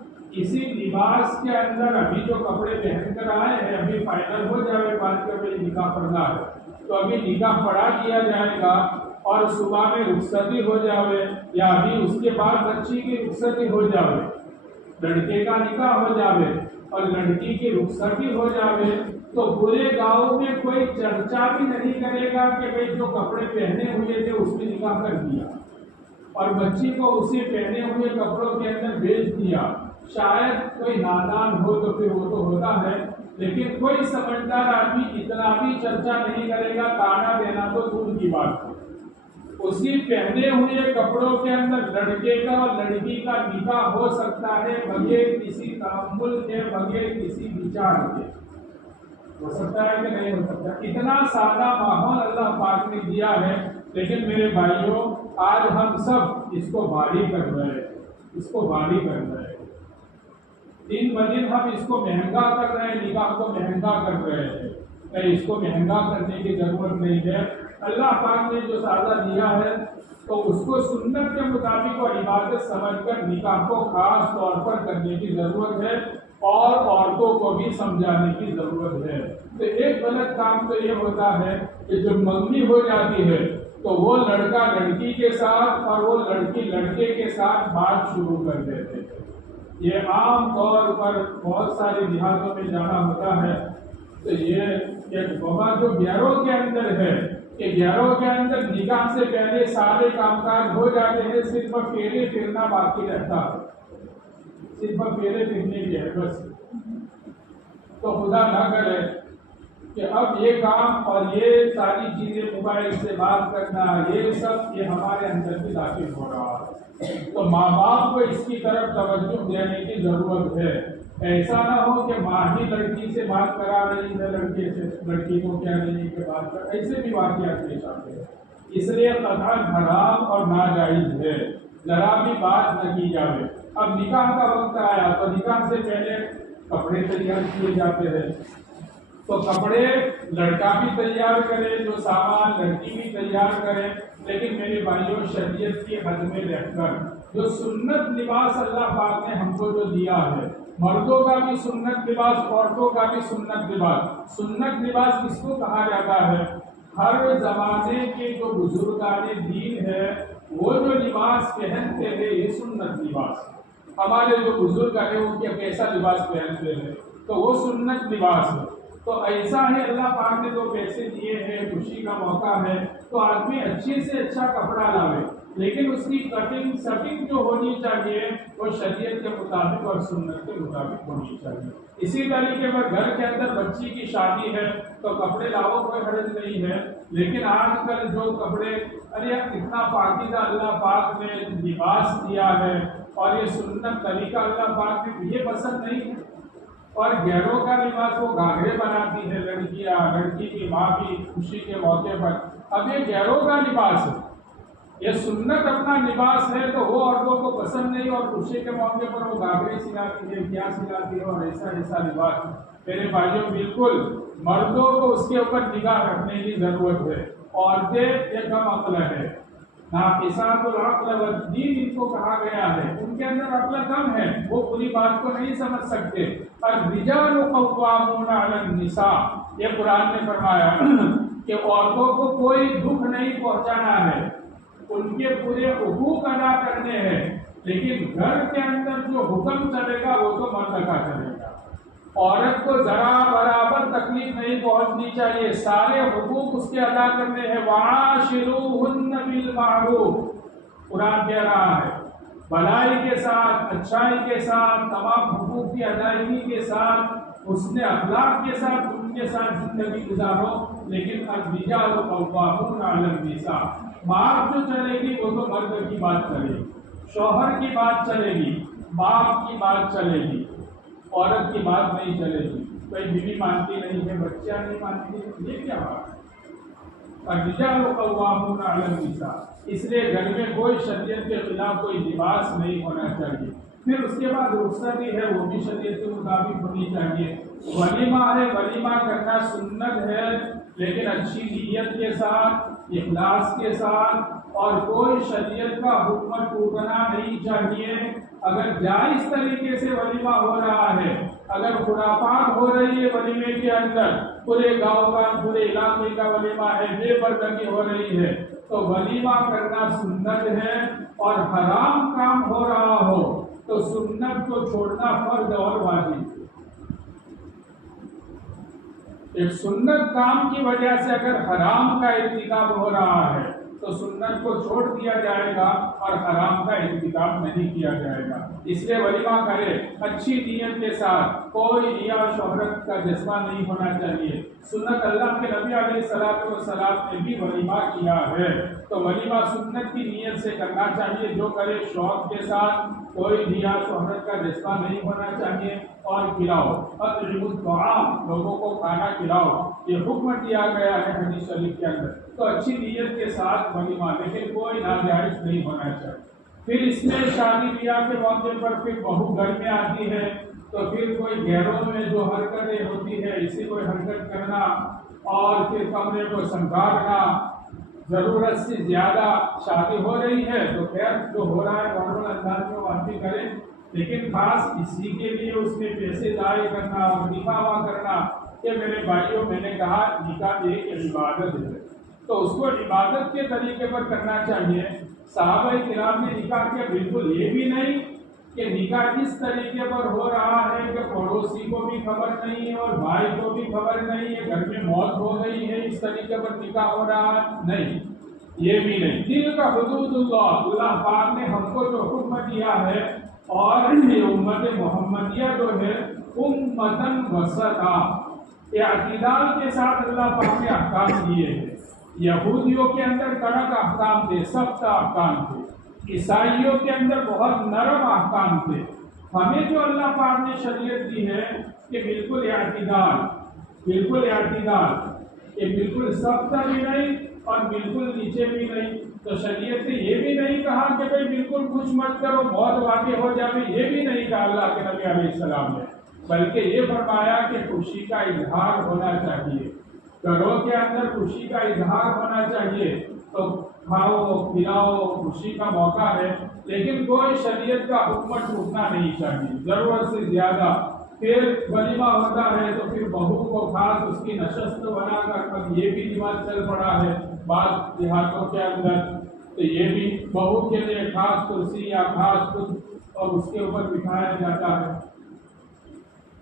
اسی لباس کے اندر ابھی جو کپڑے پہن کر آئے ہیں ابھی فائنل ہو جائے بات کہ بھائی نکاح کرنا ہے تو ابھی نکاح پڑھا دیا جائے گا اور صبح میں رخصتی ہو جاوے یا ابھی اس کے بعد بچی کی رخصتی ہو جاوے، لڑکے کا نکاح ہو جاوے اور لڑکی کی رخصتی ہو جاوے تو پورے گاؤں میں کوئی چرچا بھی نہیں کرے گا کہ بھائی جو کپڑے پہنے ہوئے تھے اس میں نکاح کر دیا اور بچی کو اسی پہنے ہوئے کپڑوں کے اندر بھیج دیا۔ شاید کوئی نادان ہو تو پھر وہ تو ہوتا ہے، لیکن کوئی سمجھدار آدمی اتنا بھی چرچا نہیں کرے گا، تانا دینا تو دور کی بات ہے۔ اسی پہنے ہوئے کپڑوں کے اندر لڑکے کا اور لڑکی کا نکاح ہو سکتا ہے بغیر کسی تحمل کے، بغیر کسی وچار کے، ہو سکتا ہے کہ نہیں ہو سکتا؟ اتنا سادہ ماحول اللہ پاک نے دیا ہے، لیکن میرے بھائیوں آج ہم سب اس کو بھاری کر رہے ہیں، اس کو بھاری کر رہے ہیں، دن بدن ہم اس کو مہنگا کر رہے ہیں، نکاح کو مہنگا کر رہے ہیں۔ اس کو مہنگا کرنے کی ضرورت نہیں ہے، اللہ پاک نے جو سادہ دیا ہے تو اس کو سنت کے مطابق اور عبادت سمجھ کر نکاح کو خاص طور پر کرنے کی ضرورت ہے اور عورتوں کو بھی سمجھانے کی ضرورت ہے۔ تو ایک غلط کام تو یہ ہوتا ہے کہ جب منگنی ہو جاتی ہے تو وہ لڑکا لڑکی کے ساتھ اور وہ لڑکی لڑکے کے ساتھ بات شروع کر دیتے ہیں۔ یہ عام طور پر بہت سارے دیہاتوں میں جانا ہوتا ہے تو یہ ایک بہت جو گیاروں کے اندر ہے کہ گیاروں کے اندر نکاح سے پہلے سارے کام کاج ہو جاتے ہیں، صرف پھیرے پھرنا باقی رہتا ہے، صرف پھیرے پھرنے کی ہے بس۔ تو خدا نہ کرے کہ اب یہ کام اور یہ ساری چیزیں موبائل سے بات کرنا یہ سب یہ ہمارے اندر بھی داخل ہو رہا ہے، تو ماں باپ کو اس کی طرف توجہ دینے کی ضرورت ہے۔ ایسا نہ ہو کہ ماں ہی لڑکی سے بات کرا رہی ہے لڑکے سے، لڑکی کو کیا نہیں کہ بات کر، ایسے بھی واقعات پیش آتے ہیں۔ اس لیے قطعاً حرام اور ناجائز ہے، ذرا بھی بات نہ کی جائے۔ اب نکاح کا وقت آیا تو نکاح سے پہلے کپڑے تیار کیے جاتے ہیں، تو کپڑے لڑکا بھی تیار کرے، جو سامان لڑکی بھی تیار کرے، لیکن میرے بھائیوں شریعت کی حد میں رہ کر جو سنت لباس اللہ پاک نے ہم کو جو دیا ہے، مردوں کا بھی سنت لباس، عورتوں کا بھی سنت لباس۔ سنت لباس کس کو کہا جاتا ہے؟ ہر زمانے کے جو بزرگان دین ہے وہ جو لباس پہنتے ہیں یہ سنت لباس۔ ہمارے جو بزرگ ہیں وہ کیسا لباس پہنتے ہیں تو وہ سنت لباس ہے۔ تو ایسا ہے اللہ پاک نے جو پیسے دیے ہیں، خوشی کا موقع ہے تو آدمی اچھے سے اچھا کپڑا لاوے، لیکن اس کی کٹنگ سٹنگ جو ہونی چاہیے وہ شریعت کے مطابق اور سنت کے مطابق ہونی چاہیے۔ اسی طریقے پر گھر کے اندر بچی کی شادی ہے تو کپڑے لاؤ کوئی حرج نہیں ہے، لیکن آج کل جو کپڑے ارے اتنا پاکیزہ اللہ پاک نے لباس دیا ہے اور یہ سنت طریقہ اللہ پاک نے یہ پسند نہیں ہے، اور گھروں کا لباس وہ گھاگھرے بناتی ہے لڑکیاں، لڑکی کی ماں بھی خوشی کے موقع پر۔ اب یہ گھروں کا لباس ہے، یہ سنت اپنا لباس ہے تو وہ عورتوں کو پسند نہیں، اور خوشی کے موقع پر وہ گھاگھرے سلاتی ہے، کیا سلاتی ہے اور ایسا لباس۔ میرے بھائیوں بالکل مردوں کو اس کے اوپر نگاہ رکھنے کی ضرورت ہے۔ عورتیں یہ کم عقل ہے، ناقصات العقل والدین ان کو کہا گیا ہے، ان کے اندر عقل کم ہے، وہ پوری بات کو نہیں سمجھ سکتے۔ الرجال قوامون علی النساء، یہ قرآن نے فرمایا کہ عورتوں کو کوئی دکھ نہیں پہنچانا ہے، ان کے پورے حقوق ادا کرنے ہیں، لیکن گھر کے اندر جو حکم چلے گا وہ تو مرد کا چلے گا۔ عورت کو ذرا برابر تکلیف نہیں پہنچنی چاہیے، سارے حقوق اس کے ادا کرنے ہیں۔ وَعَاشِرُوهُنَّ بِالْمَعْرُوفِ، قرآن کہہ رہا ہے بھلائی کے ساتھ، اچھائی کے ساتھ، تمام حقوق کی ادائیگی کے ساتھ، حسن اخلاق کے ساتھ ان کے ساتھ زندگی گزارو، لیکن الرجال قوامون علی النساء، باپ جو چلے گی وہ تو مرد کی بات چلے گی، شوہر کی بات چلے گی، باپ کی بات چلے گی، عورت کی بات نہیں چلے گی۔ کوئی بیوی مانتی نہیں ہے، بچہ نہیں مانتی، یہ کیا بات ہے؟ الرجال قوامون علی النساء، اس لیے گھر میں کوئی شریعت کے خلاف کوئی لباس نہیں ہونا چاہیے۔ پھر اس کے بعد رخصتی ہے وہ بھی شریعت کے مطابق ہونی چاہیے۔ ولیمہ ہے، ولیمہ کرنا سنت ہے، لیکن اچھی نیت کے ساتھ، اخلاص کے ساتھ، اور کوئی شریعت کا حکم ٹوٹنا نہیں چاہیے۔ اگر جائز طریقے سے ولیمہ ہو رہا ہے، اگر خرافات ہو رہی ہے ولیمے کے اندر، پورے گاؤں کا، پورے علاقے کا ولیمہ ہے، بے پردگی ہو رہی ہے، تو ولیمہ کرنا سنت ہے۔ اور حرام کام ہو رہا ہو تو سنت کو چھوڑنا فرض اور واجب ہے۔ ایک سنت کام کی وجہ سے اگر حرام کا ارتکاب ہو رہا ہے تو سنت کو چھوڑ دیا جائے گا اور حرام کا ارتکاب نہیں کیا جائے گا۔ اس لیے ولیمہ کرے اچھی نیت کے ساتھ، کوئی ریا شہرت کا جذبہ نہیں ہونا چاہیے۔ سنت اللہ کے نبی علیہ الصلوۃ والسلام نے بھی ولیمہ کیا ہے، تو ولیمہ سنت کی نیت سے کرنا چاہیے، جو کرے شوق کے ساتھ، کوئی ریا شہرت کا جذبہ نہیں ہونا چاہیے۔ اور کھلاؤ، اطعموا الطعام، لوگوں کو کھانا کھلاؤ، یہ حکم دیا گیا ہے حدیث شریف کے اندر۔ تو اچھی نیت کے ساتھ ولیمہ، لیکن کوئی ناجائز نہیں ہونا چاہیے۔ پھر اس میں شادی بیاہ کے موقع پر پھر بہو گھر میں آتی ہے، تو پھر کوئی گھروں میں جو حرکتیں ہوتی ہے، اسی کوئی حرکت کرنا، اور پھر کمرے کو سنگارنا، ضرورت سے زیادہ شادی ہو رہی ہے تو خیر جو ہو رہا ہے نارمل انداز میں واقعی کریں، لیکن خاص اسی کے لیے اس میں پیسے ضائع کرنا اور دکھاوا کرنا، کہ میرے بھائیوں میں نے کہا نکاح ایک عبادت ہے، تو اس کو عبادت کے طریقے پر کرنا چاہیے۔ صحابہ کرام نے نکاح کیا، بالکل یہ بھی نہیں کہ نکاح اس طریقے پر ہو رہا ہے کہ پڑوسی کو بھی خبر نہیں ہے اور بھائی کو بھی خبر نہیں ہے، گھر میں موت ہو گئی ہے، اس طریقے پر نکاح ہو رہا ہے، نہیں، یہ بھی نہیں۔ دل کا حدود اللہ پاک نے ہم کو جو حکم دیا ہے، اور یہ امت محمدیہ جو ہے امتن وسطا، اعتدال کے ساتھ اللہ پاک نے احکام دیے ہیں۔ یہودیوں کے اندر کڑک احکام تھے، سخت احکام تھے، عیسائیوں کے اندر بہت نرم احکام تھے۔ ہمیں جو اللہ پاک نے شریعت دی ہے کہ بالکل اعتدال، بالکل اعتدال، کہ بالکل سخت بھی نہیں اور بالکل نیچے بھی نہیں۔ تو شریعت نے یہ بھی نہیں کہا کہ بھئی بالکل کچھ مت کرو موت واقع ہو جائے، یہ بھی نہیں کہا اللہ کے نبی علیہ السلام نے، بلکہ یہ فرمایا کہ خوشی کا اظہار ہونا چاہیے، گھروں کے اندر خوشی کا اظہار ہونا چاہیے، تو کھاؤ کھلاؤ، خوشی کا موقع ہے، لیکن کوئی شریعت کا حکم ٹوٹنا نہیں چاہیے ضرورت سے زیادہ۔ پھر ولیمہ ہوتا ہے تو پھر بہو کو خاص اس کی نشست بنا کر، اب یہ بھی رواج چل پڑا ہے بعض دیہاتوں کے اندر، تو یہ بھی بہو کے لیے خاص کرسی یا خاص کچھ اور اس کے اوپر بٹھایا جاتا ہے۔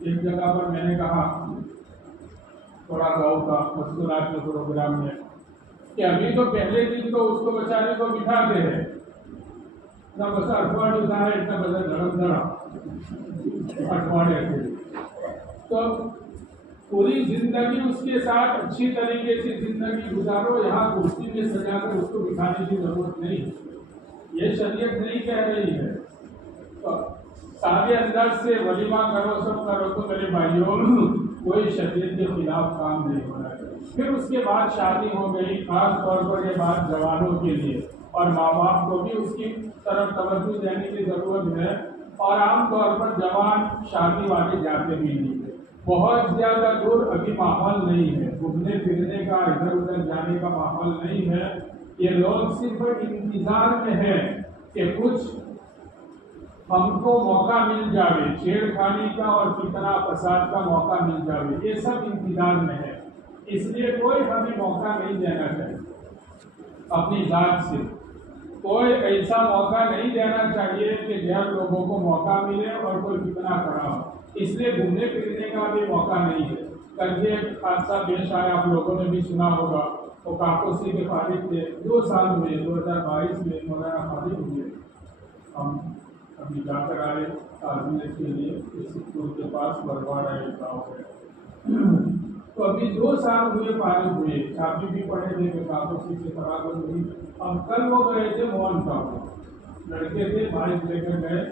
ایک جگہ پر میں نے کہا تھوڑا گاؤں کا مشکلات کے پروگرام میں کہ ابھی تو پہلے دن تو اس کو بیچارے کو بٹھاتے ہیں، اتنا بس اٹھواڑ ہوتا ہے، اتنا بس دھڑم دھڑا اٹھواڑے کے، تو پوری زندگی اس کے ساتھ اچھی طریقے سے زندگی گزارو، یہاں کرسی میں سجا کر اس کو بٹھانے کی ضرورت نہیں، یہ شریعت نہیں کہہ رہی ہے۔ تو سادے انداز سے ولیمہ کرو، سب کرو، تو میرے بھائیوں کوئی شریعت کے خلاف کام نہیں ہونا چاہیے۔ پھر اس کے بعد شادی ہو گئی، خاص طور پر یہ بات جوانوں کے لیے، اور ماں باپ کو بھی اس کی طرف توجہ دینے کی ضرورت ہے، اور عام طور پر جوان شادی والے جاتے بھی نہیں ہے، بہت زیادہ دور ابھی ماحول نہیں ہے، گھومنے پھرنے کا، ادھر ادھر جانے کا ماحول نہیں ہے۔ یہ لوگ صرف انتظار میں ہے کہ کچھ ہم کو موقع مل جائے، چھیڑ خانی کا اور فتنہ فساد کا موقع مل جائے، یہ سب انتظار میں ہے، اس لیے کوئی ہمیں موقع نہیں دینا چاہیے، اپنی ذات سے کوئی ایسا موقع نہیں دینا چاہیے کہ غیر لوگوں کو موقع ملے اور کوئی فتنہ کھڑا ہو، اس لیے گھومنے پھرنے کا بھی موقع نہیں ہے۔ کل ایک حادثہ پیش آیا، آپ لوگوں نے بھی سنا ہوگا، وہ کاکوسی کے فارغ تھے، 2 سال ہوئے، 2022 میں مولانا فارغ ہوئے، ہم ابھی جا کر آئے تعزیت کے لیے، اس اسکول کے پاس برواڑا ایک گاؤں ہے، تو ابھی 2 سال ہوئے فارغ ہوئے، چھاپی بھی پڑھے تھے کہ کاکوسی سے فراغت ہوئی۔ اب کل وہ گئے تھے موہن ٹاؤن، لڑکے تھے، بائک لے کر گئے،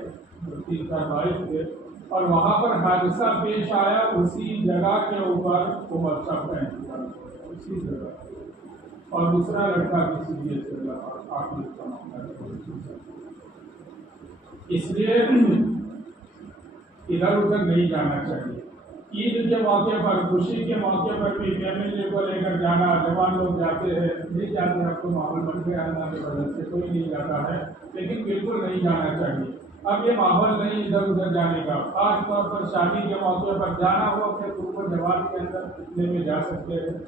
3-4 بائک تھے، اور وہاں پر حادثہ پیش آیا، اسی جگہ کے اوپر وہ بچہ کا انتقال ہوا، اسی جگہ، اور دوسرا لڑکا بھی سیریس سے لگا، آخری کا معاملہ۔ اس لیے ادھر ادھر نہیں جانا چاہیے، عید کے موقع پر، خوشی کے موقع پر بھی فیملی کو لے کر جانا، جوان لوگ جاتے ہیں، نہیں جاتے، اب تو ماحول بن گیا اللہ کی وجہ سے کوئی نہیں جاتا ہے، لیکن بالکل نہیں جانا چاہیے۔ اب یہ ماحول نہیں ادھر ادھر جانے کا، خاص طور پر شادی کے موقع پر جانا ہو کہ تم جوان کے اندر اتنے میں جا سکتے ہیں،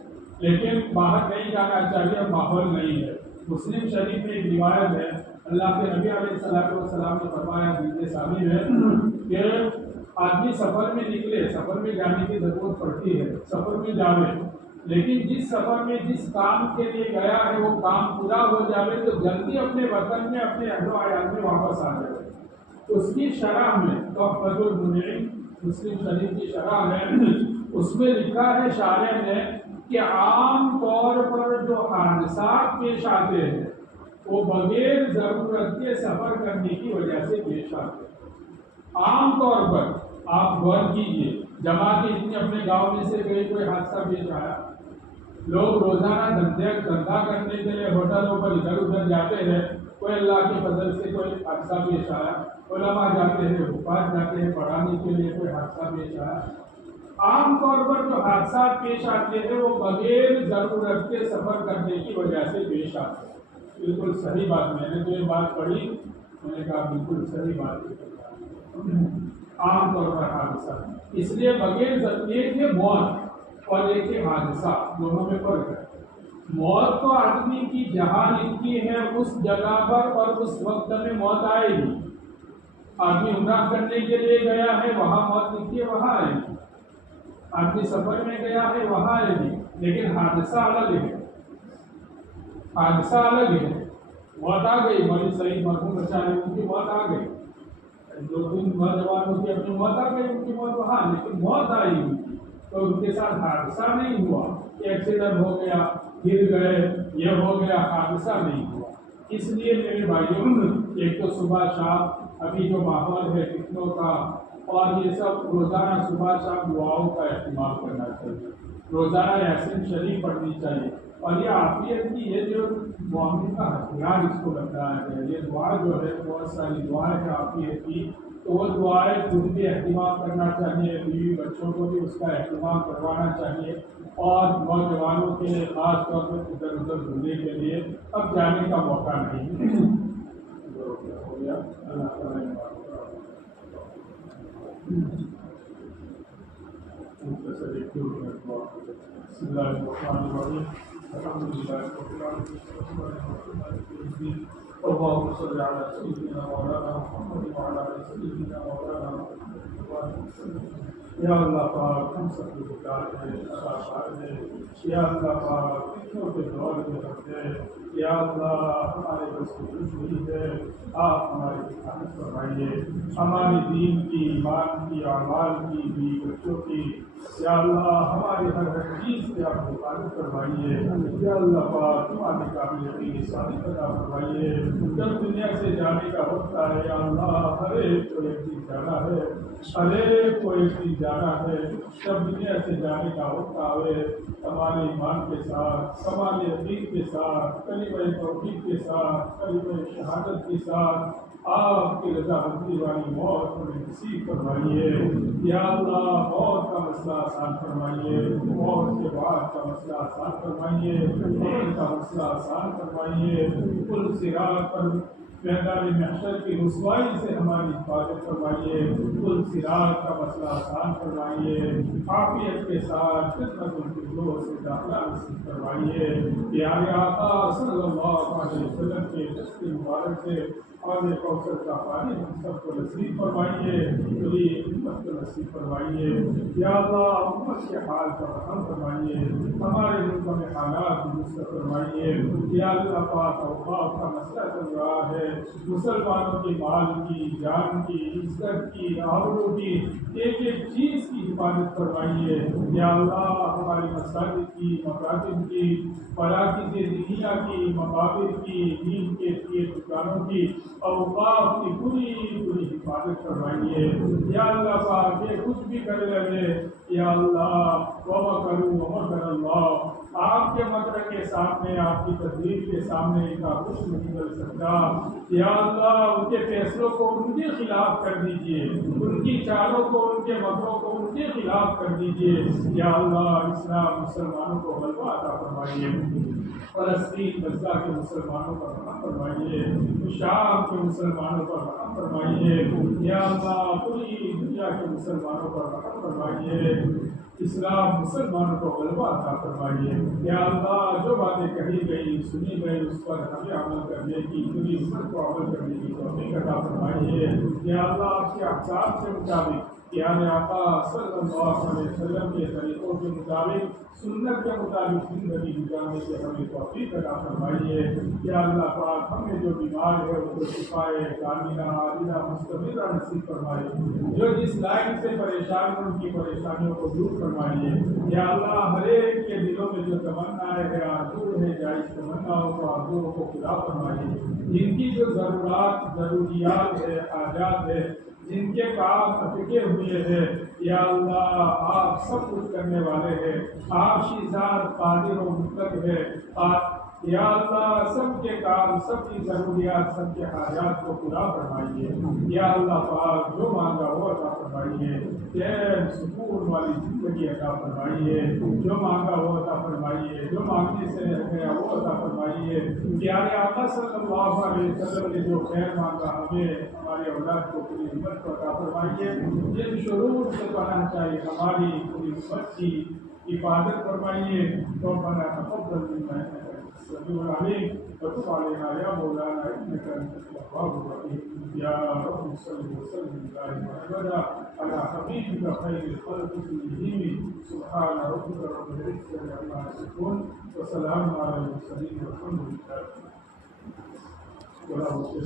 لیکن باہر نہیں جانا چاہیے، ماحول نہیں ہے۔ مسلم شریف میں ایک روایت ہے، اللہ کے نبی علیہ السلام نے فرمایا، حدیث ثابت ہے کہ آدمی سفر میں نکلے، سفر میں جانے کی ضرورت پڑتی ہے، سفر میں جاوے، لیکن جس سفر میں جس کام کے لیے گیا ہے وہ کام پورا ہو جاوے تو جلدی اپنے وطن میں، اپنے اہل و عیال میں واپس آ جائے۔ اس کی شرح میں تحفۃ المنعم مسلم شریف کی شرح ہے، اس میں لکھا ہے شارح نے کہ عام طور پر جو حادثات پیش آتے ہیں وہ بغیر ضرورت کے سفر کرنے کی وجہ سے پیش آتے ہیں۔ عام طور پر آپ غور کیجئے، جماعتیں اتنے اپنے گاؤں میں سے گئے، کوئی حادثہ پیش آیا، لوگ روزانہ دھندا کرنے کے لیے ہوٹلوں پر ادھر ادھر جاتے ہیں، کوئی اللہ کے فضل سے کوئی حادثہ پیش آیا، علماء جاتے ہیں، حفاظ جاتے ہیں پڑھانے کے لیے، کوئی حادثہ پیش آیا۔ عام طور پر جو حادثات پیش آتے ہیں وہ بغیر ضرورت کے سفر کرنے کی وجہ سے پیش آتے ہیں۔ بالکل صحیح بات، میں نے جو یہ بات پڑھی میں نے کہا بالکل صحیح بات ہے۔ عام طور پر حادثہ، اس لیے بغیر ایک ہے موت اور ایک ہے حادثہ، دونوں میں فرق ہے۔ موت تو آدمی کی جہاں لکھی ہے اس جگہ پر اور اس وقت میں موت آئے گی۔ آدمی عمرہ کرنے کے لیے گیا ہے، وہاں موت لکھی ہے، وہاں آئے گی۔ آدمی سفر میں گیا ہے، وہاں آئے گی، لیکن حادثہ الگ ہے۔ حادثہ الگ ہے، موت آ گئی، مولوی سعید مرحوم بچارے ان کی موت آ گئی، دو تین نوجوانوں کی اپنی موت آ گئی، ان کی موت وہاں، لیکن موت آئی ان کی تو ان کے ساتھ حادثہ نہیں ہوا کہ ایکسیڈنٹ ہو گیا، گر گئے، یہ ہو گیا، حادثہ نہیں ہوا۔ اس لیے میرے بھائیوں، ایک تو صبح شام ابھی جو ماحول ہے فتنوں کا اور یہ سب، روزانہ صبح شام دعاؤں کا اہتمام کرنا چاہیے، روزانہ یاسین شریف پڑھنی چاہیے، اور یہ عافیت کی یہ جو مومن کا ہتھیار اس کو بتایا ہے، یہ دعا جو ہے بہت ساری دعائیں ہیں عافیت کی، تو وہ دعائیں خود بھی اہتمام کرنا چاہیے، بیوی بچوں کو بھی اس کا اہتمام کروانا چاہیے، اور نوجوانوں کے لیے خاص طور پر ادھر ادھر گھومنے کے لیے اب جانے کا موقع نہیں ہو گیا۔ اللہ تعالیٰ بسم اللہ الرحمن الرحیم، الحمد للہ رب العالمین، اللهم صل على سيدنا مولانا محمد وعلى آل سيدنا مولانا محمد۔ یا اللہ پاک، ہم سب کے بکار ہے، اشعار ہے، یا اللہ پاک فتنوں کے دور میں رکھتے، یا اللہ ہمارے بس کی کچھ نہیں ہے، آپ ہماری حفاظت فرمائیے، ہمارے دین کی، ایمان کی، اعمال کی، بیوی بچوں کی، یا اللہ ہماری ہر چیز سے آپ حفاظت فرمائیے، یا اللہ پاک ہمارے قابل یقین ثابت عطا فرمائیے۔ جب دنیا سے جانے کا وقت آئے، یا اللہ ہر ایک کو ایک دن جانا ہے، ہر ایک کو ایک دن جانا ہے، جب دنیا سے جانے کا وقت آئے، ہمارے ایمان کے ساتھ، ہمارے یقین کے ساتھ، کلمہ توحید کے ساتھ، کلمہ شہادت کے ساتھ آپ کی رضا مندی والی موت ہمیں نصیب فرمائیے، یا اللہ موت کا مسئلہ آسان فرمائیے، موت کے بعد کا مسئلہ آسان فرمائیے، موت کا مسئلہ آسان فرمائیے، پل صراط پر میدان محشر کی رسوائی سے ہماری حفاظت فرمائیے، پل صراط کا مسئلہ آسان فرمائیے، عافیت کے ساتھ خدمت الفردوس سے داخلہ نصیب فرمائیے، پیارے آقا صلی اللہ علیہ وسلم کے دست مبارک سے اور کوثر کا پانی ہم سب کو نصیب فرمائیے، پوری امت کو نصیب فرمائیے، یا اللہ امت کے حال کا رحم فرمائیے، ہمارے ملک میں حالات درست فرمائیے، یا اللہ پاک اوقاف کا مسئلہ چل رہا ہے، مسلمانوں کے مال کی، جان کی، عزت کی، آبرو کی، ایک ایک چیز کی حفاظت فرمائیے، یا اللہ ہماری مساجد کی، مکاتب کی، مراکز دینیہ کی، مقابر کی، دین کے لیے دکانوں کی، اوقاف کی پوری حفاظت فرمائیے، یا اللہ پاک یہ کچھ بھی کرے رہے، یا اللہ وَمَكَرُوا وَمَكَرَ اللَّهُ آپ کے مکر کے سامنے، آپ کی تدبیر کے سامنے ان کا کچھ نہیں کر سکتا۔ یا اللہ ان کے فیصلوں کو ان کے خلاف کر دیجیے، ان کی چالوں کو، ان کے مکروں کو ان کے خلاف کر دیجیے۔ یا اللہ اسلام مسلمانوں کو غلبہ عطا فرمائیے، فلسطین غزہ کے مسلمانوں پر رحم فرمائیے، شام کے مسلمانوں پر رحم فرمائیے۔ یا اللہ پوری دنیا کے مسلمانوں پر رحم فرمائیے، اسلام مسلمانوں کو غلبہ عطا فرمائیے۔ یا اللہ جو باتیں کہی گئی سنی گئی اس پر ہمیں عمل کرنے کی، پوری امت کو عمل کرنے کی توفیق عطا فرمائیے۔ یا اللہ آپ کے احکام کے مطابق، پیارے آقا صلی اللہ علیہ وسلم کے طریقوں کے مطابق، سنت کے مطابق زندگی گزارنے کی ہمیں توفیق عطا فرمائیے۔ یا اللہ پاک ہمیں جو بیمار ہے ان کو شفائے کاملہ عاجلہ مستمرہ نصیب فرمائیے، جو جس لائن سے پریشان ہیں ان کی پریشانیوں کو دور فرمائیے۔ یا اللہ ہر ایک کے دلوں میں جو تمنا ہے، آرزو ہے، جائز تمناؤں کو، آرزوؤں کو پورا فرمائیے۔ جن کی جو ضروریات ہے، حاجات ہے، جن کے کام اتکے ہوئے ہیں، یا اللہ آپ سب کچھ کرنے والے ہیں، آپ کی ذات قادر و مطلق ہے۔ یا اللہ سب کے کام، سب کی ضروریات، سب کے حاجات کو پورا فرمائیے۔ یا اللہ پاک جو مانگا وہ عطا فرمائیے، چین سکون والی زندگی عطا فرمائیے، جو مانگا وہ عطا فرمائیے، جو مانگنے سے رہ گیا وہ عطا فرمائیے۔ پیارے آقا صلی اللہ علیہ وسلم نے جو خیر مانگا ہمیں، ہمارے اولاد کو، پوری امت کو عطا فرمائیے۔ جن شرور سے پناہ چاہیے ہماری پوری امت کی حفاظت فرمائیے۔ ربنا تقبل منا السميع العليم وتب علينا يا مولانا انك انت التواب الرحيم۔ يا رب صل وسلم دائما ابدا على حبيبك خير الخلق كلهم، سبحان ربك رب العزه عما يصفون وسلام على المرسلين والحمد لله ولا